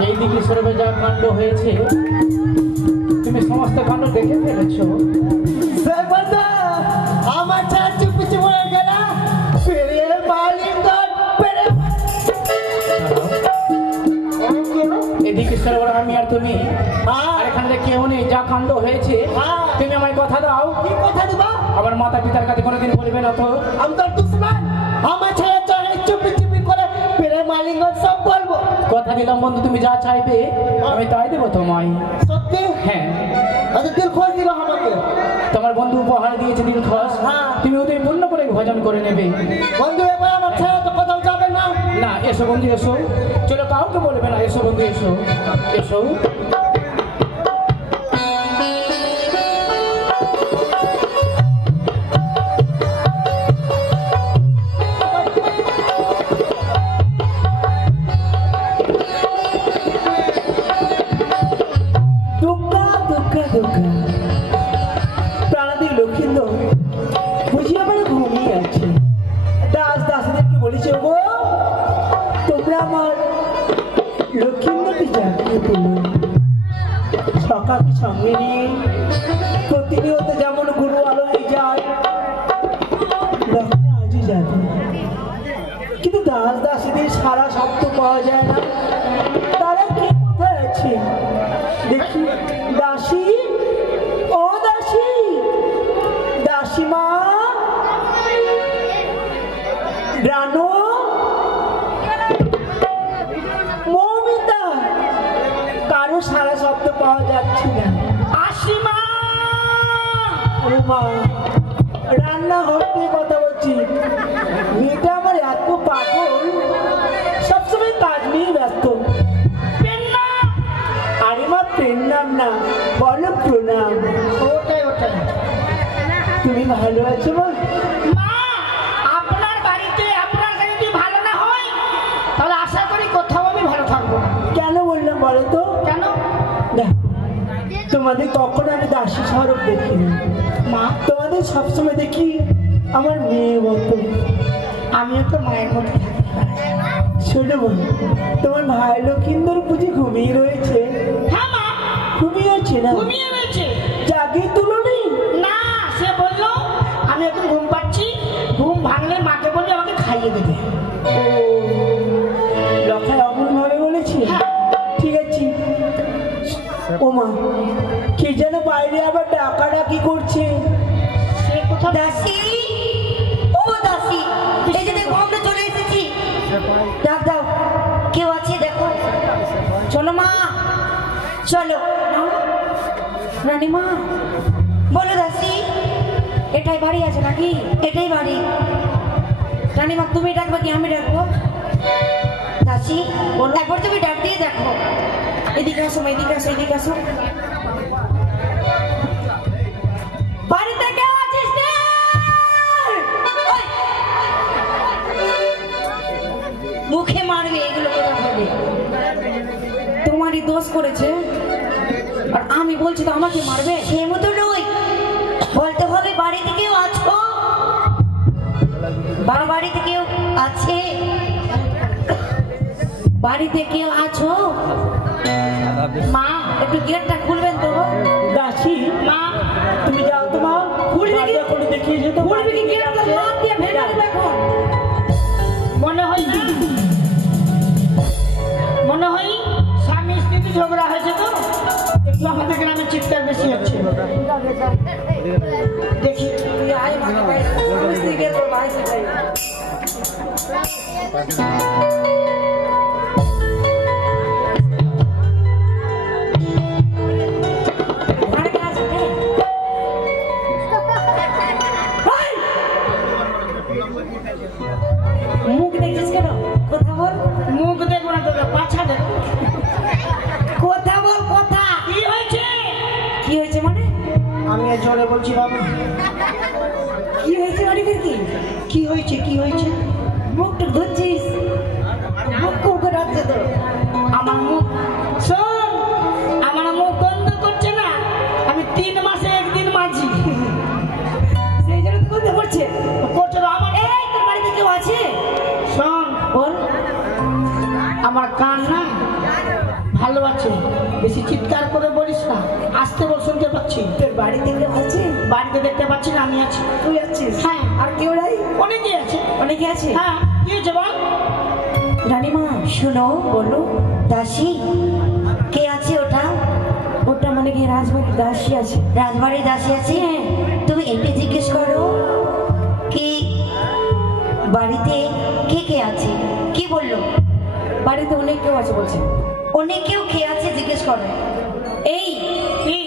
এই দিকে সর্বে যা কাণ্ড হয়েছে তুমি সমস্ত কাণ্ড দেখে ফেলেছো। আমার ছায়া চুপি চুপি হয়ে গেল ফিরে মালিঙ্গন ফিরে। এদিকে সর্বর আমি আর তুমি, আর এখানে কেউ নেই। যা কাণ্ড হয়েছে তুমি আমায় কথা দাও। কি কথা দিবা? আমার মাতা পিতার কাছে কোনোদিন বলবে না তো। আমি তোর দুশ্মন। আমার ছায়া চলে চুপি চুপি করে ফিরে মালিঙ্গন সব বলবো। কথা দিলাম বন্ধু, তুমি যা চাইবে আমি তাই দেবো তোমায়। সত্যি? হ্যাঁ, আচ্ছা দিল খোঁজ দিল আমাকে। তোমার বন্ধু উপহার দিয়েছে দিন খস, তুমি ওদের পূর্ণ করে ভোজন করে নেবে। বন্ধু এবার আমার ছায়া তো কোথাও যাবে না। না এসো বন্ধু এসো, চলো কাউকে বলবে না। এসো বন্ধু এসো এসো। প্রাণাদি লক্ষ্মীন্দর বুঝি আমার ঘুমিয়ে আছে। দাস দাসদেরকে বলেছে গো, তোমরা আমার লক্ষ্মীন্দরকে জাগিয়ে তুলো। সকালকে সঙ্গে নিয়ে প্রতিনিয়ত যেমন গুরু আলোয় যায়, লক্ষ্মী আজও যাবে, কিন্তু দাস দাসীদের সারা শব্দ পাওয়া যায় না। তারা কে কোথায় আছে দেখি? দাসী, ও দাসী, দাসী মা, রান্নাঘর থেকে কথা বলছি। মেয়েটা আমার এত পাগল, সবসময় কাজ নিয়ে ব্যস্ত। আরে মা, প্রণাম না, বলো প্রণাম। ওটাই ওটাই। তুমি ভালো আছো মা? মা, আপনার বাড়িতে আপনার কাছে যদি ভালো না হয় তাহলে আশা করি কোথাও আমি ভালো থাকবো না। কেন বললাম বলো তো? কেন? দেখো, তোমাদের কখনো আমি দাসী স্বরূপ দেখিনি মা। তোমাদের সবসময় দেখি আমার মেয়ে মতো। আমিও তো মায়ের মধ্যে থাকি। শোনো মা, তোমার ভাই লক্ষিন্দর পুজো ঘুমিয়ে রয়েছে। হ্যাঁ মা, ঘুমিয়েছে না? ঘুমিয়ে রয়েছে। জাগিয়ে তুলো নি? না, সে বললো আমি এখন ঘুম পাচ্ছি, ঘুম ভাঙলে মাকে বলবে আমাকে খাইয়ে দেবে। ও, লখায় অমন ভাবে বলেছি। ঠিক আছে। ও মা, কে যেন বাইরে আবার ডাকাডাকি করছে। সে কোথাও দাসী, ও দাসী, এই যে দেখো আমরা চলে এসেছি। ডাক দাও, কেউ আছে দেখো। চলো মা, চলো। রানীমা, বলো দাসী। এটাই বাড়ি আছে নাকি? এটাই বাড়ি। রানীমা, তুমি ডাকবে কি আমি ডাকবো? দাসী, একবার তুমি ডাক দিয়ে দেখো। এদিকে আসো মা, এদিকে আসো, এদিকে আসো। বাড়িতে কেউ আছিস রে? ওই! মুখে মারবে এগুলো কথা বলবে। তোমারই দোষ করেছে আর আমি বলছি তো আমাকে মারবে? সে মতো নয়, বলতে হবে বাড়িতে কেউ আছো? বাড়িতে কেউ আছে? বাড়িতে কেউ আছো? মা, একটু গেটটা খুলবেন তো। দাসী, মা, তুমি যাও তো মা। খুলবি কি? দরজা খুলে দেখিয়ে যেত। খুলবি কি? গেটটা লাফ দিয়ে ভেঙে দেবে এখন। মনে হয় না, মনে হয় স্বামী স্ত্রী ঝগড়া হয়েছে তো একটু আমাদের গ্রামে চিৎকার বেশি হচ্ছে। দেখি তুই আয় মাকে বাইরে, স্বামী স্ত্রীকে তোর বাইরে যাই। ঘরে কে আছে রে? হেই! মুখ দেখছিস কেন? কথা বল। মুখ দেখবো না তোকে, পাছা দেখো। কথা বল, কথা। কি হয়েছে? কি হয়েছে মানে? আমি আর জোরে বলছি বাবু। কি হয়েছে মানে কি? কি হয়েছে? কি হয়েছে? মুখটা ধরছিস, মুখ কুকুর রাখছে তো। আমার মুখ শোন, আমার মুখ বন্ধ করছে না। আমি 3 মাসে একদিন মাঝি সেই জন্য তো বলতে পারছে। করছে তো আমার। এই তোর বাড়িতে কেউ আছে? শোন, বল। আমার কান না ভালো আছে, বেশি চিৎকার করে বলিস না, আসতে বল, শুনতে পাচ্ছি। তোর বাড়িতে কেউ আছে? বাড়িতে দেখতে পাচ্ছি না, আমি আছি। তুই আছিস? হ্যাঁ। আর কেউ নাই? অনেকেই আছে। অনেকে আছে? হ্যাঁ, কি হয়েছে বল? রানীমা, শোনো, বলো। দাসী, কে আছে ওটা? ওটা মানে কি রাজবাড়ির দাসী আছে? রাজবাড়ির দাসী আছে? হ্যাঁ। তুমি একটু জিজ্ঞেস করো কি বাড়িতে কে কে আছে। কি বললো? বাড়িতে অনেক কেউ আছে বলছে। অনেক কেউ কে আছে জিজ্ঞেস করো। এই কি?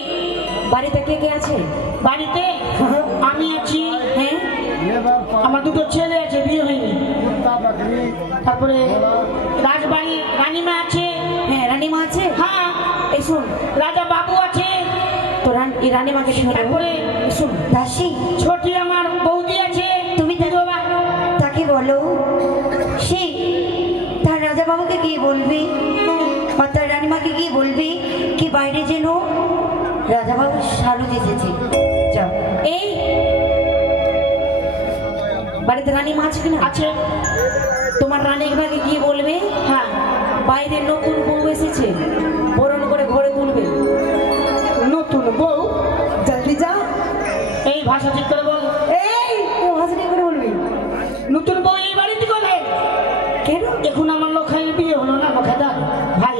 বাড়িতে কে কে আছে? বাড়িতে আমি আছি। হ্যাঁ, আমার 2টো ছেলে আছে, বিয়ে হয়নি। তারপরে রাজবাড়ির রানীমা আছে। হ্যাঁ, রানীমা আছে। হ্যাঁ, এই শোন, রাজা বাবু আছে। তো এই রানীমাকে শুনে তারপরে শোন, দাসী, ছোটি আমার বৌদি আছে। তুমি তাকে বলো সে তার রাজা বাবুকে গিয়ে বলবি বা তার রানীমাকে গিয়ে বলবি কি বাইরে যেন রাজা বাবু সারদ এসেছে। যাও। এই বাড়িতে রানীমা আছে কিনা? আছে। তোমার রানীমাকে গিয়ে বলবে হ্যাঁ, বাইরে নতুন বউ এসেছে, বরণ করে ঘরে তুলবে। নতুন বউ? জলদি যা। এই ভাষা ঠিক করে বল। এই তুই ভাষা ঠিক করে বলবি। নতুন বউ এই বাড়িতে কোথায়? কেন? এখন আমার লোখাইয়ের বিয়ে হলো না, লোখাদার ভাই।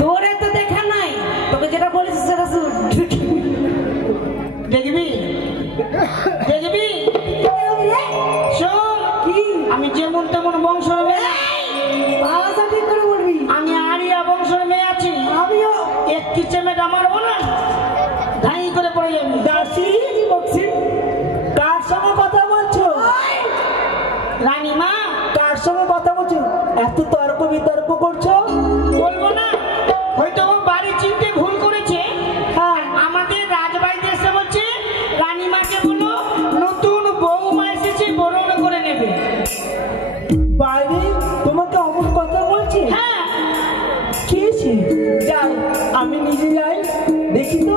তোরে তো দেখা নাই, তোকে যেটা বলেছিস সেটা শুন। দেখবি দেখবি শোন, কি? আমি যেমন তেমন বংশের মেয়ে। ভাষা ঠিক করে বলবি। আমি আরিয়া বংশের মেয়ে আছি। আমিও একটি চেমেটা মারবো না, ধাই করে পড়ে যাবি। দাসী, বলছি করছো? বলবো না, হয়তো ও বাড়ি চিনতে ভুল করেছে। হ্যাঁ। আমাদের রাজবাড়িতে এসে বলছে রানীমাকে বলো নতুন বৌমা এসেছে, বরণ করে নেবে। বাইরে তোমাকে অমন কথা বলছে? হ্যাঁ। কি হয়েছে? যাই আমি নিজে যাই দেখি তো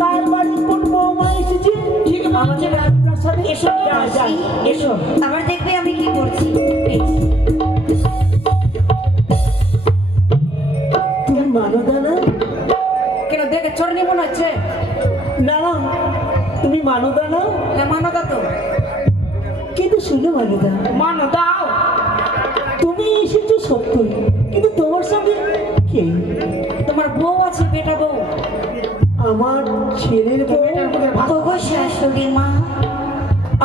কার বাড়ি কোন বৌমা এসেছে। ঠিক আছে, আমাদের রাজপ্রাসাদে এসো তো, যাই যাই এসো। আবার দেখবে আমি কি করছি। তুমি মানদা না? কেন দেখে চোরনি মনে হচ্ছে? না না তুমি মানদা না? হ্যাঁ মানতা তো। কিন্তু শুনো মানদা, মানো দাও। তুমি এসেছো সত্যই, কিন্তু তোমার সঙ্গে কে? তোমার বউ আছে, বেটা বউ। আমার ছেলের বউ। ওগো শাশুড়ি মা,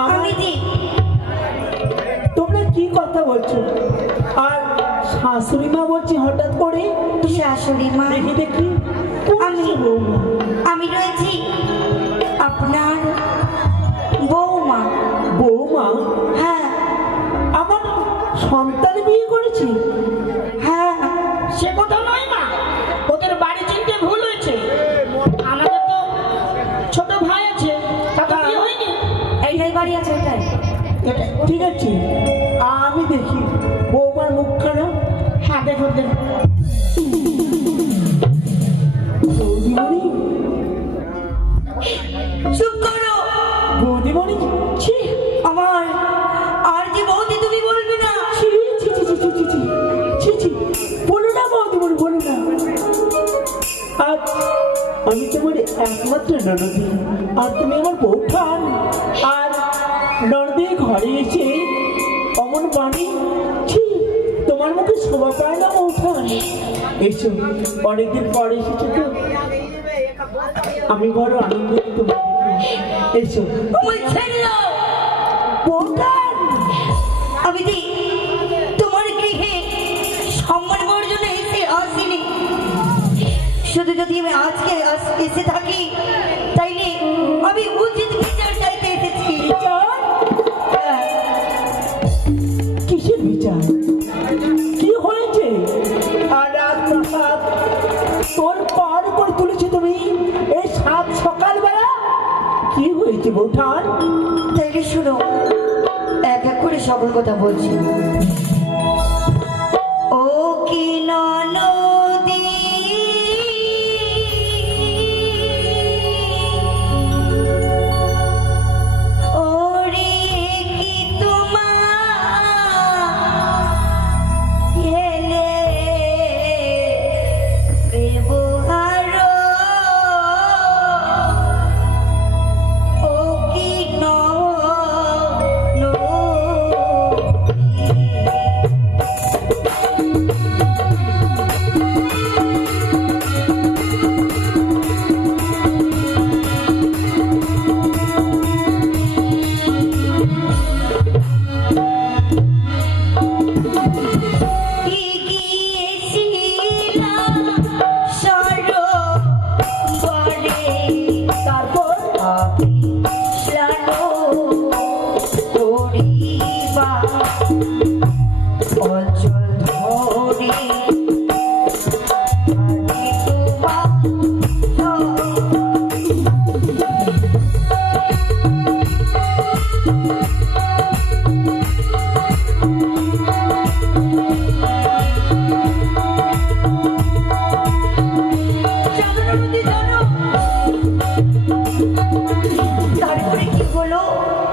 আমার আমি দি তোমরা কি কথা বলছো? আর শাশুড়ি মা বলছি হঠাৎ করে? শাশুড়ি মা, দেখি দেখি আমি বৌমা। আমি রয়েছি আপনার বৌমা। বৌমা? হ্যাঁ আমার সন্তান বিয়ে করেছি? হ্যাঁ, সে কথা নয় মা, ওদের বাড়ি চিনতে ভুল হয়েছে। আমাদের তো ছোট ভাই আছে, তাতে বিয়ে হয়নি। এইটাই বাড়ি আছে, এটাই। ঠিক আছে আমি দেখি বৌমার মুখখানা। হ্যাঁ দেখো দেখো। বৌদিমণি, চুপ করো। বৌদিমণি, ছি আমার আর যে বৌদি তুমি বলবে না। ছি ছি ছি ছি ছি ছি ছি ছি ছি বলো না বৌদিমণি, বলো না। আজ আমি তোমার একমাত্র ননদী, আর তুমি আমার বৌঠান। আর ননদী ঘরে এসে অমন বাণী, ছি তোমার মুখে শোভা পায় না বৌঠান। এসো, অনেকদিন পরে এসেছো তো, আমি বড় আনন্দিত তোমার দেখে। এসো ওই ছেলে, বৌঠান। আমি দি তোমার গৃহে সম্মান পাওয়ার জন্য এসে আসিনি। শুধু যদি আমি আজকে এসে থাকি তাইলে আমি উচিত বিচার চাইতে এসেছি। বিচার? হ্যাঁ, কিসের বিচার? কি হয়েছে? আর রাজপ্রাসাদ তোর পার করে তুলেছে তুমি এই সাত সকালবেলা? কি হয়েছে বৌঠান? তাইলে শুনো, এক এক করে সকল কথা বলছি। ও কি ননদী, ওরে কি তোমার ছেলে ব্যবহার, ও কি ননদী।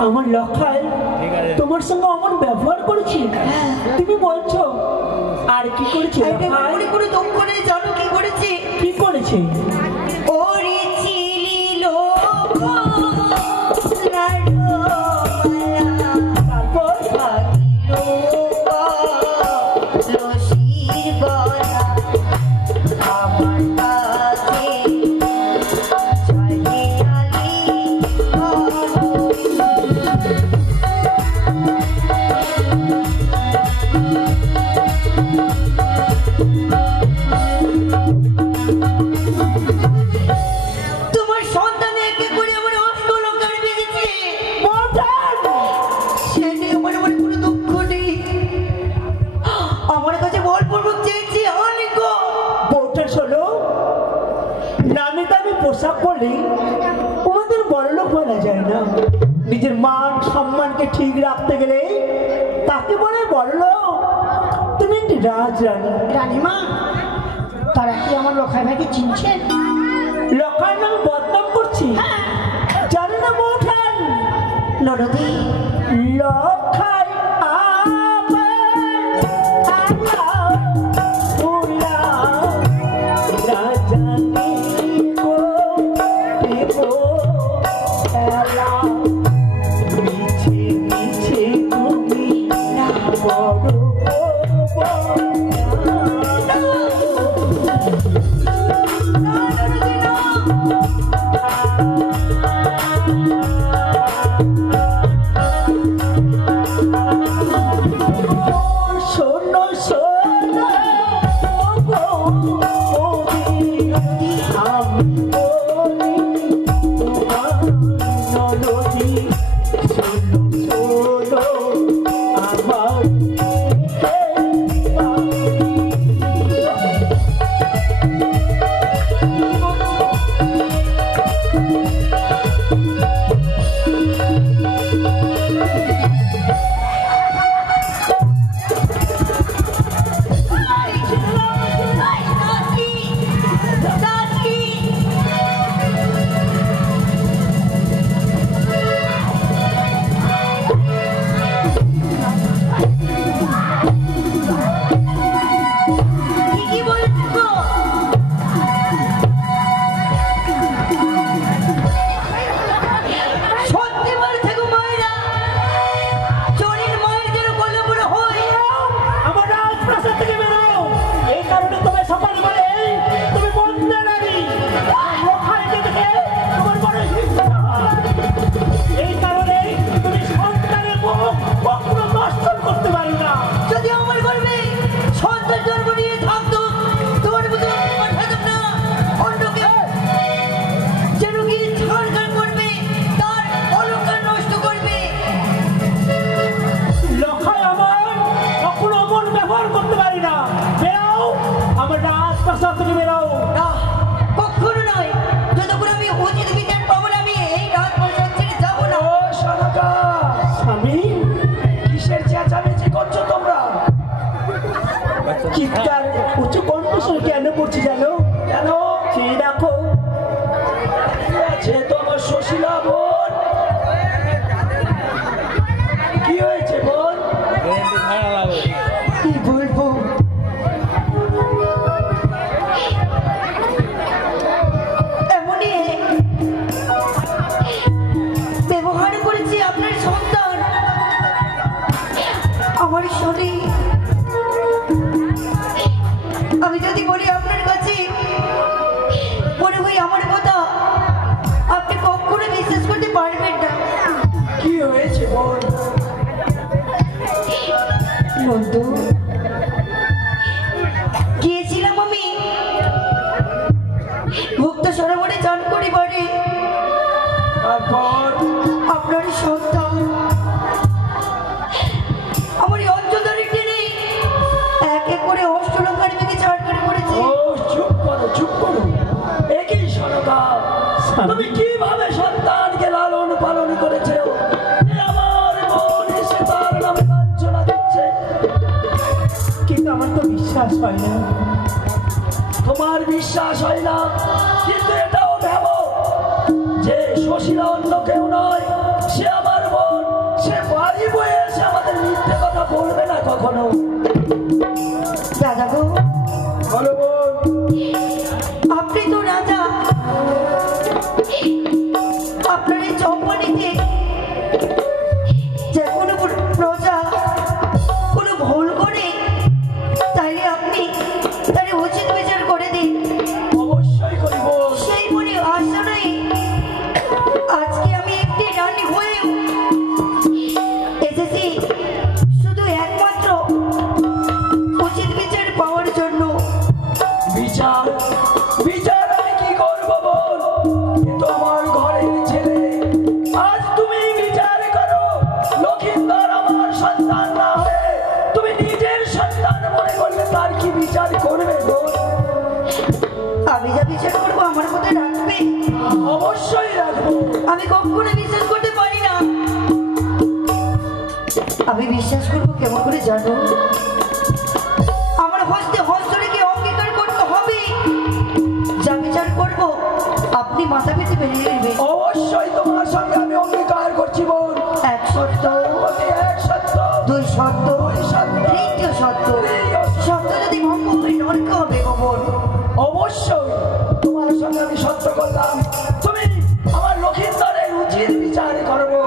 আমার লখায় তোমার সঙ্গে অমন ব্যবহার করেছি তুমি বলছো? আর কি করেছে লখায়? জানো কি করেছে? কি করেছে? ওরে চিলি লোক লাডো মালা, তারপর ভাগিলো লসির গলা, আমার কাছে চাইলে আলি সম্মানকে ঠিক রাখতে গেলে তাকে বলে বললো তুমি একটি রাজরানী। রানীমা, তারা কি আমার লখাই ভাইকে চিনছে? লখার নাম বদনাম করছি, জানো না বৌঠান? নরদি, লখাই চিৎকার উচ্চ কণ্ঠস্বর কেন করছি জানো? কেন চেয়ে দেখো, আছে তো আমার সুশীলা বোন। কি হয়েছে বোন? কি বলবো, এমনই ব্যবহার করেছে আপনার সন্তান আমার শরীর। আমি যদি বলি আপনার কাছে, মনে হয় আমার কথা আপনি কখনো বিশ্বাস করতে পারবেন না। কি হয়েছে বোন? বন্ধু, গিয়েছিলাম আমি ভক্ত সরোবরে চান করিবারে। তারপর আপনার সন্তান আমার এই অঞ্চলের টেনে এক এক করে অষ্টলঙ্কার দিকে চান করে পড়েছে। ও চুপ করো, চুপ করো। একই সনকা, তুমি কিভাবে সন্তানকে লালন পালন করেছো? আমার বোন এসে তার নামে লাঞ্ছনা দিচ্ছে। কিন্তু আমার তো বিশ্বাস হয় না। তোমার বিশ্বাস হয় না, কিন্তু এটাও ভাবো যে সুশীলা অন্য কেউ নয়, সে আমার বোন। সে বাড়ি বয়ে এসে আমাদের মিথ্যে কথা বলবে না কখনো। দাদা গো, বলো বোন। আপনি তো রাজা, আপনার এই চম্পানিতে যে কোনো প্রজা কোনো ভুল করে তাইলে আপনি তার উচিত বিচার করে দিন। অবশ্যই করিব। সেই মনে আশা নেই আজকে আমি একটি রানী হয়েও এসেছি শুধু একমাত্র উচিত বিচার পাওয়ার জন্য। বিচার বিচার আমি কি করবো বল? তোমার ঘরের ছেলে, আজ তুমি বিচার করো। লক্ষিন্দর আমার সন্তান না হয়ে তুমি নিজের সন্তান মনে করলে তার কি বিচার করবে বল? আমি যা বিচার করবো আমার মধ্যে রাখবে? অবশ্যই রাখবো। আমি কখনো বিশ্বাস করতে পারি না আমি বিশ্বাস করবো কেমন করে জানো? আমার হস্তে হস্ত রেখে অঙ্গীকার করতে হবে, যা বিচার করবো আপনি মাথা পেতে মেনে নেবেন। অবশ্যই তোমার সঙ্গে আমি অঙ্গীকার করছি বোন। এক সত্য, এক সত্য, দুই সত্য, তৃতীয় সত্য। সত্য যদি ভঙ্গ করে নরকে হবে গো বোন। অবশ্যই তোমার সঙ্গে আমি সত্য করলাম, তুমি আমার লক্ষিন্দরের উচিত বিচার করবো।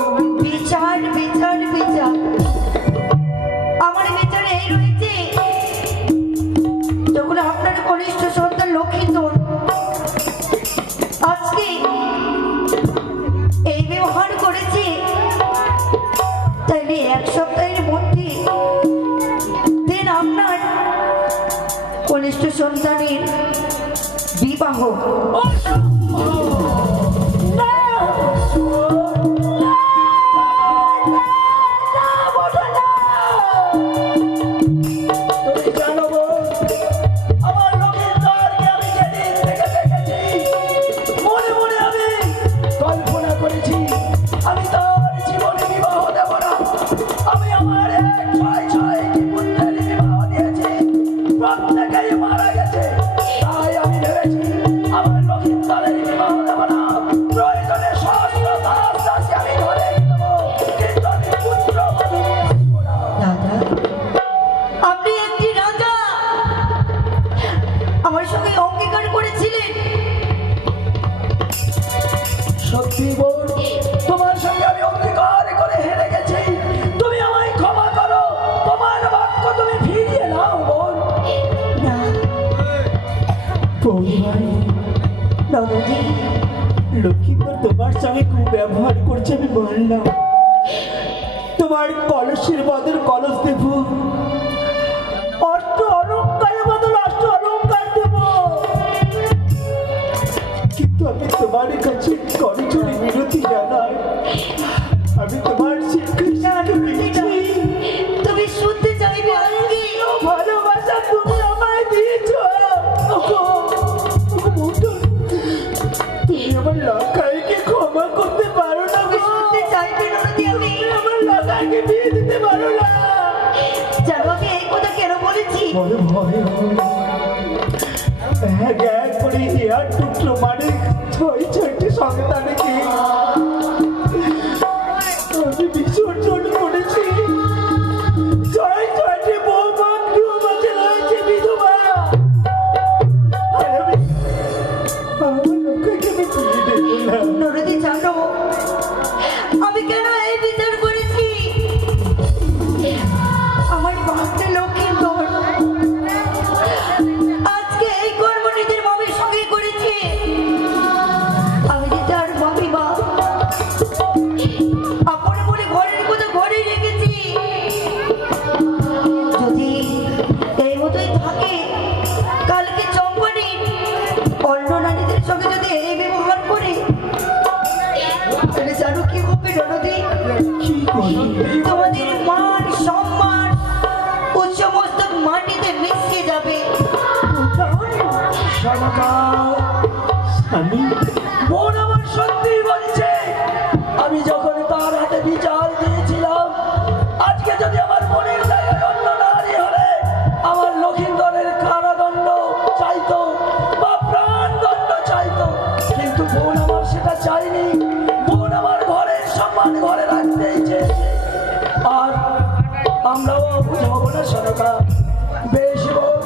বিচার বিচার বিচার, আমার বিচারে এই রয়েছে, যখন আপনার কনিষ্ঠ সন্তান লক্ষিন্দর আজকে এই ব্যবহার করেছে, তাইলে এক সপ্তাহের মধ্যে দিন আপনার কনিষ্ঠ সন্তানের বিবাহ। তুমি জানো বোন, আমার লক্ষিন্দরকে আমি যেদিন থেকে দেখেছি, মনে মনে আমি কল্পনা করেছি আমি তার জীবনে বিবাহ দেব না। আমি আমার এক ছয় ছয়টি পুত্রের বিবাহ দিয়েছি, প্রত্যেকেই মারা গেছে। তাই আমি ভেবেছি আমার লক্ষিন্দরের বিবাহ দেব না। প্রয়োজনে সহস্র দাস দাসী আমি ঘরে দেবো, কিন্তু আমি পুত্র বধূ আসবো না। দাদা, আপনি একটি রাজা, আমার সঙ্গে অঙ্গীকার করেছিলেন। সত্যি বোন, তোমার সঙ্গে আমি অঙ্গীকার করে হেরে গেছি, তুমি আমায় ক্ষমা করো। তোমার বাক্য তুমি ফিরিয়ে নাও বোন। না নবজি, লক্ষ্মীন্দর তোমার সঙ্গে খুব ব্যবহার করছে, আমি বললাম তোমার কলসের বদল কলস দেব, অষ্ট অলঙ্কারের বদল অষ্ট অলঙ্কার দেব, কিন্তু আমি তোমার কাছে করজোড়ে মিনতি জানাই, আমি তোমার তুমি শুনতে চাইবে আজকে ভালোবাসা তুমি আমায় দিয়েছ। তুমি আমার লঙ্কাইকে ক্ষমা করতে পারো না, তুমি শুনতে চাইবে নদী, আমি আমার লঙ্কাইকে বিয়ে দিতে পারো না। জানো আমি এই কথা কেন বলেছি? বড় ভয় এক এক করে হেয়ার টুকরো মানে ছয় ছয়টি সন্তানকে আমি বিসর্জন করেছি, ছয় ছয়টি বৌমা গৃহবাসে রয়েছে বিধবা, আর আমি আমার লক্ষ্যকে আমি ফিরিয়ে দেবো না। নদী জানো আমি কেন এই বিচার করেছি? আমার বাপটা লক্ষিন্দর আজকে এই কর্ম নিজের মামির সঙ্গে করেছে। আমি যে তার মামি মা, আপন বলে ঘরের কথা ঘরেই রেখেছি। যদি এই মতোই থাকে, কালকে চম্পানি অন্য নারীদের সঙ্গে যদি এই ব্যবহার করে, তাহলে জানো কি হবে নদী? কি করবি? তোমাদের মান সম্মান ও সমস্ত মাটিতে মিশিয়ে যাবে। আমি বোন আমার সত্যি বলছে, আমি যখন তার হাতে বিচার দিয়েছিলাম, আজকে যদি আমার বোনের জায়গায় অন্য নারী হলে আমার লক্ষিন্দরের কারাদণ্ড চাইতো বা প্রাণদণ্ড চাইতো, কিন্তু বোন আমার সেটা চাইনি। বোন আমার ঘরের সম্মান ঘরে রাখতেই চেয়েছে। আর আমরাও বুঝাবো না সরকার। বেশ বোন,